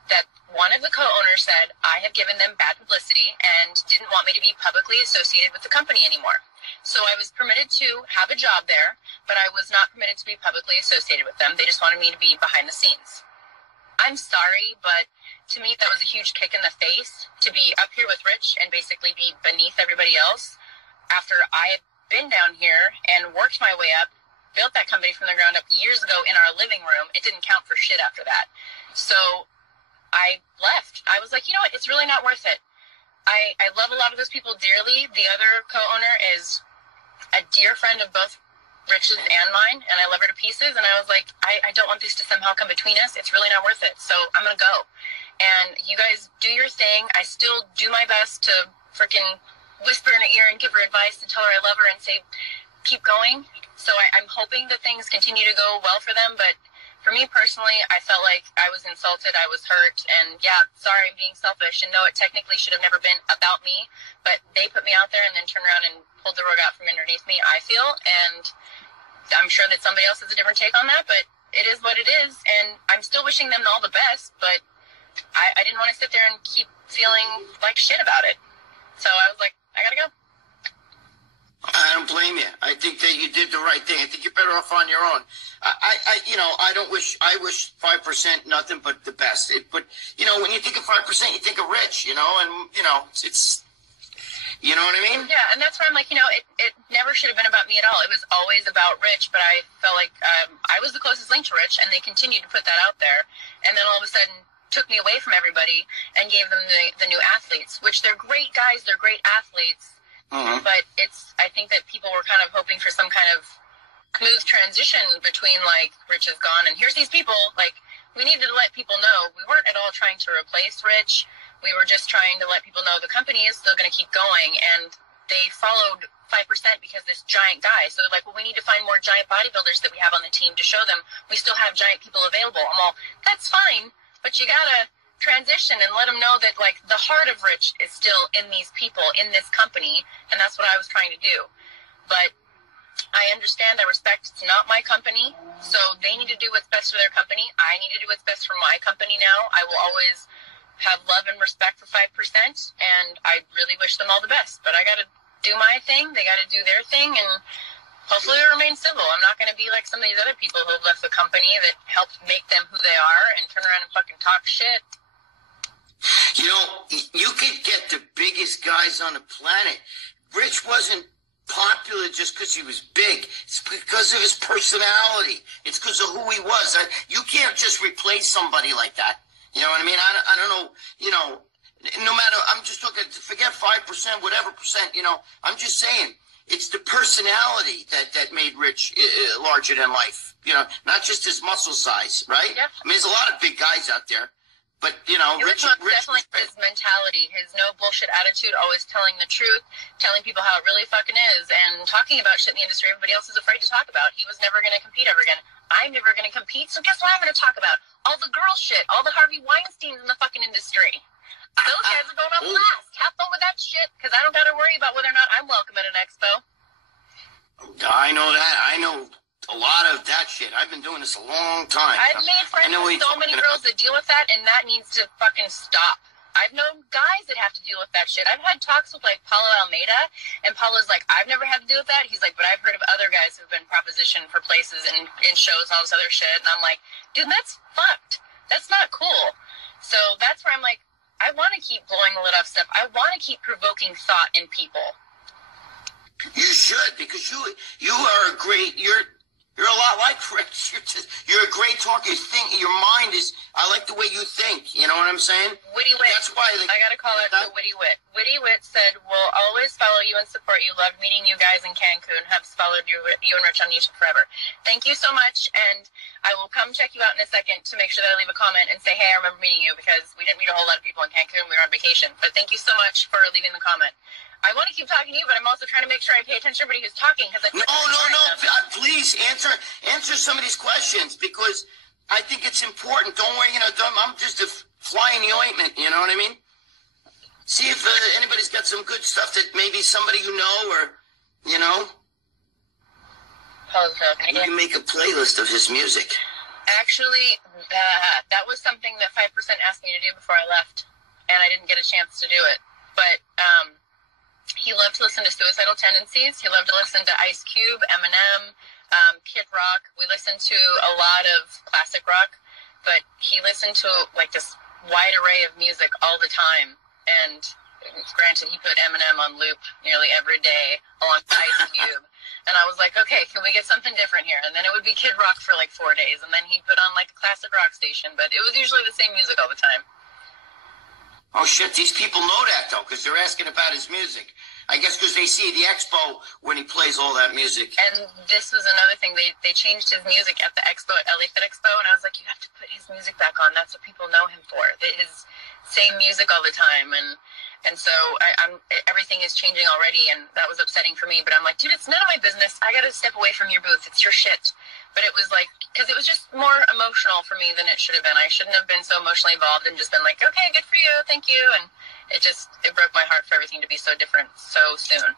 that one of the co-owners said I had given them bad publicity and didn't want me to be publicly associated with the company anymore. So I was permitted to have a job there, but I was not permitted to be publicly associated with them. They just wanted me to be behind the scenes. I'm sorry, but to me that was a huge kick in the face to be up here with Rich and basically be beneath everybody else after I had been down here and worked my way up, built that company from the ground up years ago in our living room. It didn't count for shit after that. So I left. I was like, you know what? It's really not worth it. I love a lot of those people dearly. The other co-owner is a dear friend of both Rich's and mine, and I love her to pieces. And I was like, I don't want this to somehow come between us. It's really not worth it. So I'm going to go. And you guys do your thing. I still do my best to freaking whisper in her ear and give her advice and tell her I love her and say, keep going. So I'm hoping that things continue to go well for them, but for me personally, I felt like I was insulted, I was hurt, and yeah, sorry, I'm being selfish, and no, it technically should have never been about me, but they put me out there and then turned around and pulled the rug out from underneath me, I feel, and I'm sure that somebody else has a different take on that, but it is what it is, and I'm still wishing them all the best, but I didn't want to sit there and keep feeling like shit about it. So I was like, I gotta go. I don't blame you. I think that you did the right thing. I think you're better off on your own. I wish 5% nothing but the best. But, you know, when you think of 5%, you think of Rich, you know, and, you know, it's, you know what I mean? Yeah, and that's where I'm like, you know, it never should have been about me at all. It was always about Rich, but I felt like I was the closest link to Rich, and they continued to put that out there. And then all of a sudden took me away from everybody and gave them the new athletes, which they're great guys, they're great athletes. Mm-hmm. But I think that people were kind of hoping for some kind of smooth transition between, like, Rich is gone and here's these people. Like, we needed to let people know we weren't at all trying to replace Rich. We were just trying to let people know the company is still going to keep going. And they followed 5% because this giant guy. So they're like, well, we need to find more giant bodybuilders that we have on the team to show them we still have giant people available. I'm all, that's fine, but you got to transition and let them know that, like, the heart of Rich is still in these people, in this company, and that's what I was trying to do. But I understand, I respect, it's not my company, so they need to do what's best for their company. I need to do what's best for my company now. I will always have love and respect for 5%, and I really wish them all the best. But I got to do my thing, they got to do their thing, and hopefully it'll remain civil. I'm not going to be like some of these other people who have left the company that helped make them who they are and turn around and fucking talk shit. You know, you could get the biggest guys on the planet. Rich wasn't popular just because he was big. It's because of his personality. It's because of who he was. You can't just replace somebody like that. You know what I mean? I don't know, you know, no matter, I'm just looking, forget 5%, whatever percent, you know, I'm just saying, it's the personality that made Rich larger than life. You know, not just his muscle size, right? Yeah. I mean, there's a lot of big guys out there. But, you know, it was definitely his mentality, his no bullshit attitude, always telling the truth, telling people how it really fucking is, and talking about shit in the industry everybody else is afraid to talk about. He was never going to compete ever again. I'm never going to compete, so guess what I'm going to talk about? All the girl shit, all the Harvey Weinsteins in the fucking industry. Those guys are going up last. Have fun with that shit, because I don't got to worry about whether or not I'm welcome at an expo. I know that. I know a lot of that shit. I've been doing this a long time. I've made friends with so many girls that deal with that, and that needs to fucking stop. I've known guys that have to deal with that shit. I've had talks with, like, Paulo Almeida, and Paulo's like, I've never had to deal with that. He's like, but I've heard of other guys who've been propositioned for places and in shows and all this other shit. And I'm like, dude, that's fucked. That's not cool. So that's where I'm like, I want to keep blowing the lid off stuff. I want to keep provoking thought in people. You should, because you are a great, you're a lot like Rich. You're a great talker. Your mind is, I like the way you think. You know what I'm saying? Witty wit. That's why I got to call it for Witty Wit. Witty Wit said, we'll always follow you and support you. Loved meeting you guys in Cancun. Have followed you and Rich on YouTube forever. Thank you so much. And I will come check you out in a second to make sure that I leave a comment and say, hey, I remember meeting you, because we didn't meet a whole lot of people in Cancun. We were on vacation. But thank you so much for leaving the comment. I want to keep talking to you, but I'm also trying to make sure I pay attention to everybody who's talking. No. Please answer some of these questions, because I think it's important. Don't worry, I'm just a fly in the ointment. You know what I mean? See if anybody's got some good stuff that maybe somebody you know, or you can make a playlist of his music. Actually, that was something that 5% asked me to do before I left, and I didn't get a chance to do it. But he loved to listen to Suicidal Tendencies. He loved to listen to Ice Cube, Eminem, Kid Rock. We listened to a lot of classic rock, but he listened to like this wide array of music all the time. And granted, he put Eminem on loop nearly every day along with Ice Cube. And I was like, okay, can we get something different here? And then it would be Kid Rock for like 4 days, and then he'd put on like a classic rock station. But it was usually the same music all the time. Oh, shit, these people know that, though, because they're asking about his music. I guess because they see the Expo when he plays all that music. And this was another thing. They changed his music at the Expo, at LA Fit Expo, and I was like, you have to put his music back on. That's what people know him for. His same music all the time. And so everything is changing already, and that was upsetting for me. But I'm like, dude, it's none of my business. I got to step away from your booth. It's your shit. But it was like, because it was just more emotional for me than it should have been. I shouldn't have been so emotionally involved and just been like, okay, good for you, thank you. And it broke my heart for everything to be so different so soon.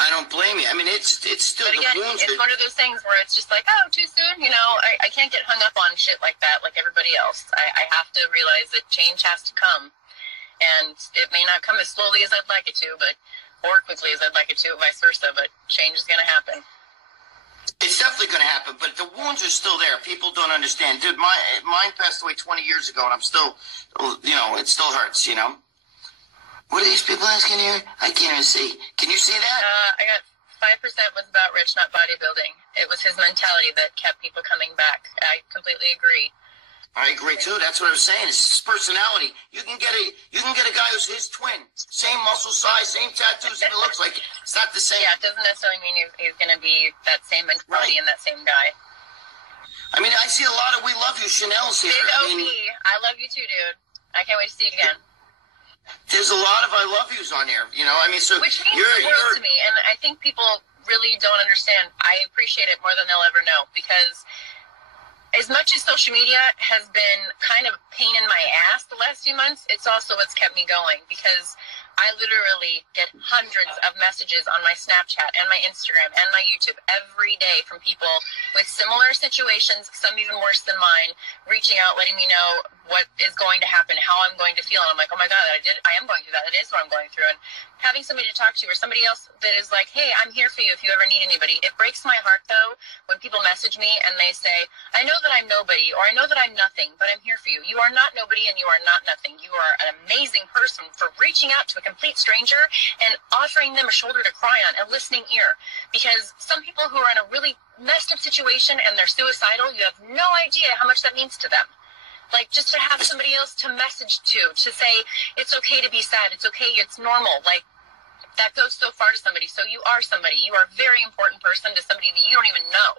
I don't blame you. I mean, it's still, but again, it's one of those things where it's just like, oh, too soon. I can't get hung up on shit like that like everybody else. I have to realize that change has to come. And it may not come as slowly as I'd like it to, or quickly as I'd like it to, vice versa, but change is going to happen. It's definitely going to happen, but the wounds are still there. People don't understand. Dude, mine passed away 20 years ago, and I'm still, it still hurts, What are these people asking here? I can't even see. Can you see that? I got 5% was about Rich, not bodybuilding. It was his mentality that kept people coming back. I completely agree. I agree too. That's what I was saying. It's his personality. You can get a guy who's his twin, same muscle size, same tattoos, and it looks like it. It's not the same. Yeah, it doesn't necessarily mean he's going to be that same mentality and that same guy. I mean, I see a lot of "We Love You" Chanel's here. I love you too, dude. I can't wait to see you again. There's a lot of "I love yous" on there. So which means the world to me, and I think people really don't understand. I appreciate it more than they'll ever know, because as much as social media has been kind of a pain in my ass the last few months, it's also what's kept me going, because I literally get hundreds of messages on my Snapchat and my Instagram and my YouTube every day from people with similar situations, some even worse than mine, reaching out, letting me know what is going to happen, how I'm going to feel. And I'm like, oh my God, I am going through that. That is what I'm going through. And having somebody to talk to, or somebody else that is like, hey, I'm here for you if you ever need anybody. It breaks my heart, though, when people message me and they say, I know that I'm nobody, or I know that I'm nothing, but I'm here for you. You are not nobody and you are not nothing. You are an amazing person for reaching out to a complete stranger and offering them a shoulder to cry on, a listening ear. Because some people who are in a really messed up situation and they're suicidal, you have no idea how much that means to them. Like, just to have somebody else to message to say, it's okay to be sad, it's okay, it's normal. Like, that goes so far to somebody. So you are somebody. You are a very important person to somebody that you don't even know.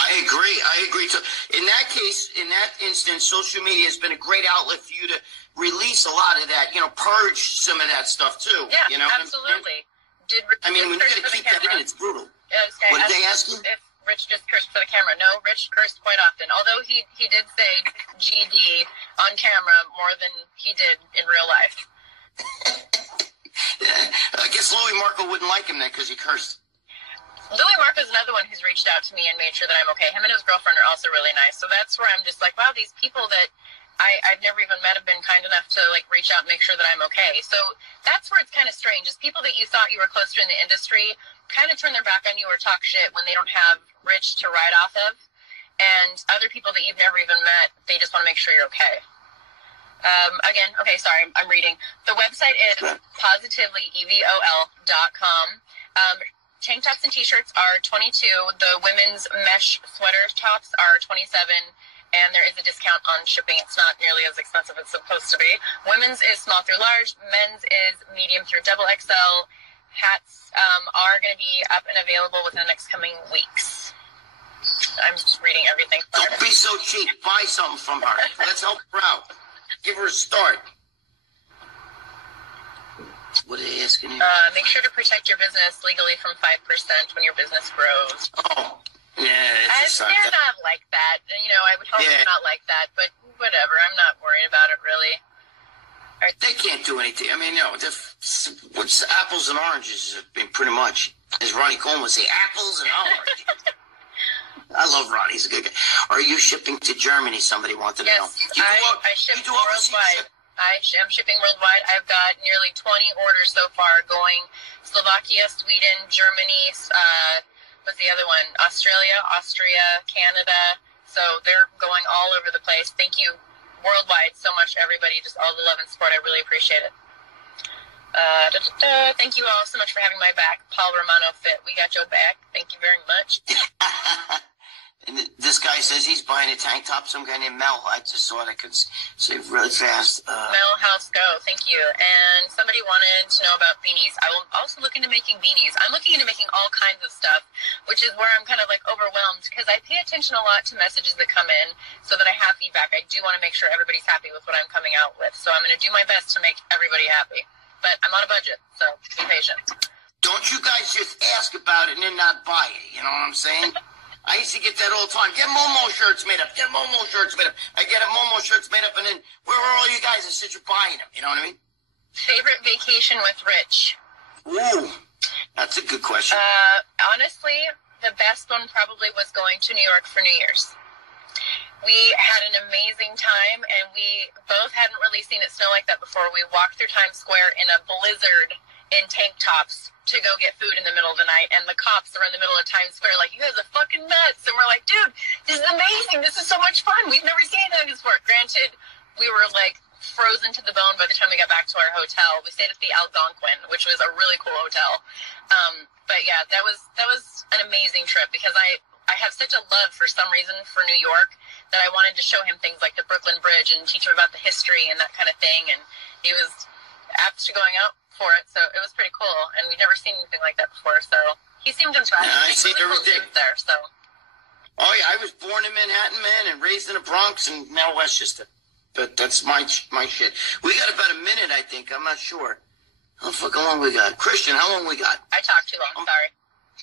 I I agree. I agree. So in that case, in that instance, social media has been a great outlet for you to release a lot of that, purge some of that stuff too. Yeah, you know absolutely. I mean, when you got to keep that in, it's brutal. Okay. What did they ask you? If Rich just cursed for the camera. No, Rich cursed quite often. Although he did say GD on camera more than he did in real life. I guess Louis Marco wouldn't like him then because he cursed. Louis Marco is another one who's reached out to me and made sure that I'm okay. Him and his girlfriend are also really nice. So that's where I'm just like, wow, these people that I've never even met have been kind enough to reach out and make sure that I'm okay. So that's where it's kind of strange, is people that you thought you were close to in the industry kind of turn their back on you or talk shit when they don't have Rich to ride off of. And other people that you've never even met, they just want to make sure you're okay. Again, okay, sorry, I'm reading. The website is positivelyevol.com. Tank tops and t-shirts are $22. The women's mesh sweater tops are $27. And there is a discount on shipping. It's not nearly as expensive as it's supposed to be. Women's is small through large. Men's is medium through XXL. Hats are going to be up and available within the next coming weeks. I'm just reading everything. Don't be so cheap. Buy something from her. Let's help her out. Give her a start. What are they asking you? Make sure to protect your business legally from 5% when your business grows. Oh, yeah. They're not like that. I would hope they're not like that, but whatever. I'm not worried about it, really. They can't do anything. I mean, what's apples and oranges? I mean, pretty much, as Ronnie Coleman would say, apples and oranges. I love Ronnie. He's a good guy. Are you shipping to Germany? Somebody wanted to know. Yes, I ship worldwide. I'm shipping worldwide. I've got nearly 20 orders so far going Slovakia, Sweden, Germany, what's the other one? Australia, Austria, Canada. So they're going all over the place. Thank you worldwide so much, everybody. Just all the love and support. I really appreciate it. Thank you all so much for having my back. Paul Romano Fit. We got your back. Thank you very much. And this guy says he's buying a tank top. Some guy named Mel. I just saw it. I could say really fast. Mel House Go. Thank you. And somebody wanted to know about beanies. I will also look into making beanies. I'm looking into making all kinds of stuff, which is where I'm kind of overwhelmed because I pay attention a lot to messages that come in so that I have feedback. I do want to make sure everybody's happy with what I'm coming out with. So I'm going to do my best to make everybody happy. But I'm on a budget, so be patient. Don't you guys just ask about it and then not buy it. You know what I'm saying? I used to get that all the time. Get Momo shirts made up. Get Momo shirts made up. I get a Momo shirts made up, and then where are all you guys that said you're buying them? You know what I mean? Favorite vacation with Rich? Ooh, that's a good question. Honestly, the best one probably was going to New York for New Year's. We had an amazing time, and we both hadn't really seen it snow like that before. We walked through Times Square in a blizzard in tank tops to go get food in the middle of the night, and the cops are in the middle of Times Square like, you guys are fucking nuts. And we're like, dude, this is amazing. This is so much fun. We've never seen anything before. Granted, we were frozen to the bone by the time we got back to our hotel. We stayed at the Algonquin, which was a really cool hotel. But yeah, that was an amazing trip because I have such a love for some reason for New York that I wanted to show him things like the Brooklyn Bridge and teach him about the history and that kind of thing. And he was apt to going out for it, so it was pretty cool. And we'd never seen anything like that before, so he seemed impressed. Yeah, I see everything there. So. Oh yeah, I was born in Manhattan, man, and raised in the Bronx, and now Westchester. But that's my shit. We got about a minute, I think. I'm not sure. How fucking long we got? Christian, how long we got? I talked too long. Sorry.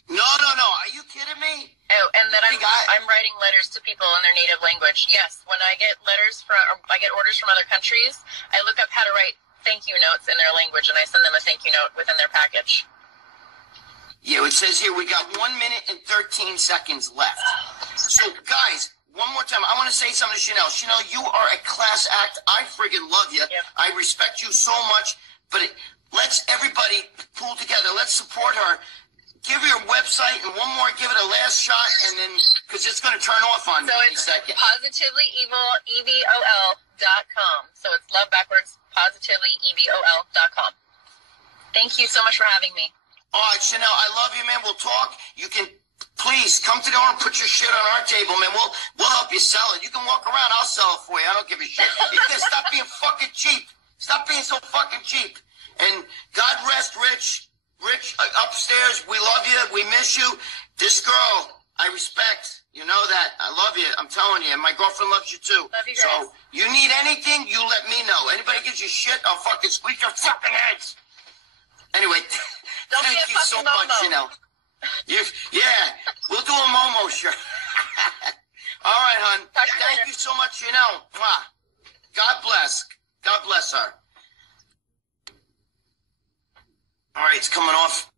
No. Are you kidding me? Oh, and then I'm writing letters to people in their native language. Yes, when I get orders from other countries, I look up how to write thank you notes in their language, and I send them a thank you note within their package. Yeah, it says here we got 1 minute and 13 seconds left. So, guys, one more time, I want to say something to Chanel. Chanel, you are a class act. I friggin' love you. Yeah. I respect you so much. But let's everybody pull together. Let's support her. Give her your website, and one more, give it a last shot, and then, because it's going to turn off on me any second. PositivelyEvol.com. So it's love backwards, PositivelyEvol.com. Thank you so much for having me. All right, Chanel, I love you, man. We'll talk. You can, please, come to the door and put your shit on our table, man. We'll help you sell it. You can walk around. I'll sell it for you. I don't give a shit. You can stop being fucking cheap. Stop being so fucking cheap. And God rest Rich. Rich, upstairs, we love you. We miss you. This girl, I respect. You know that. I love you. I'm telling you. And my girlfriend loves you too. Love you guys. So, you need anything, you let me know. Anybody gives you shit, I'll fucking squeeze your fucking heads. Anyway, thank you so much, Chanel. Yeah, we'll do a Momo shirt. All right, hon. Thank you so much, Chanel. Mwah. God bless. God bless her. All right, it's coming off.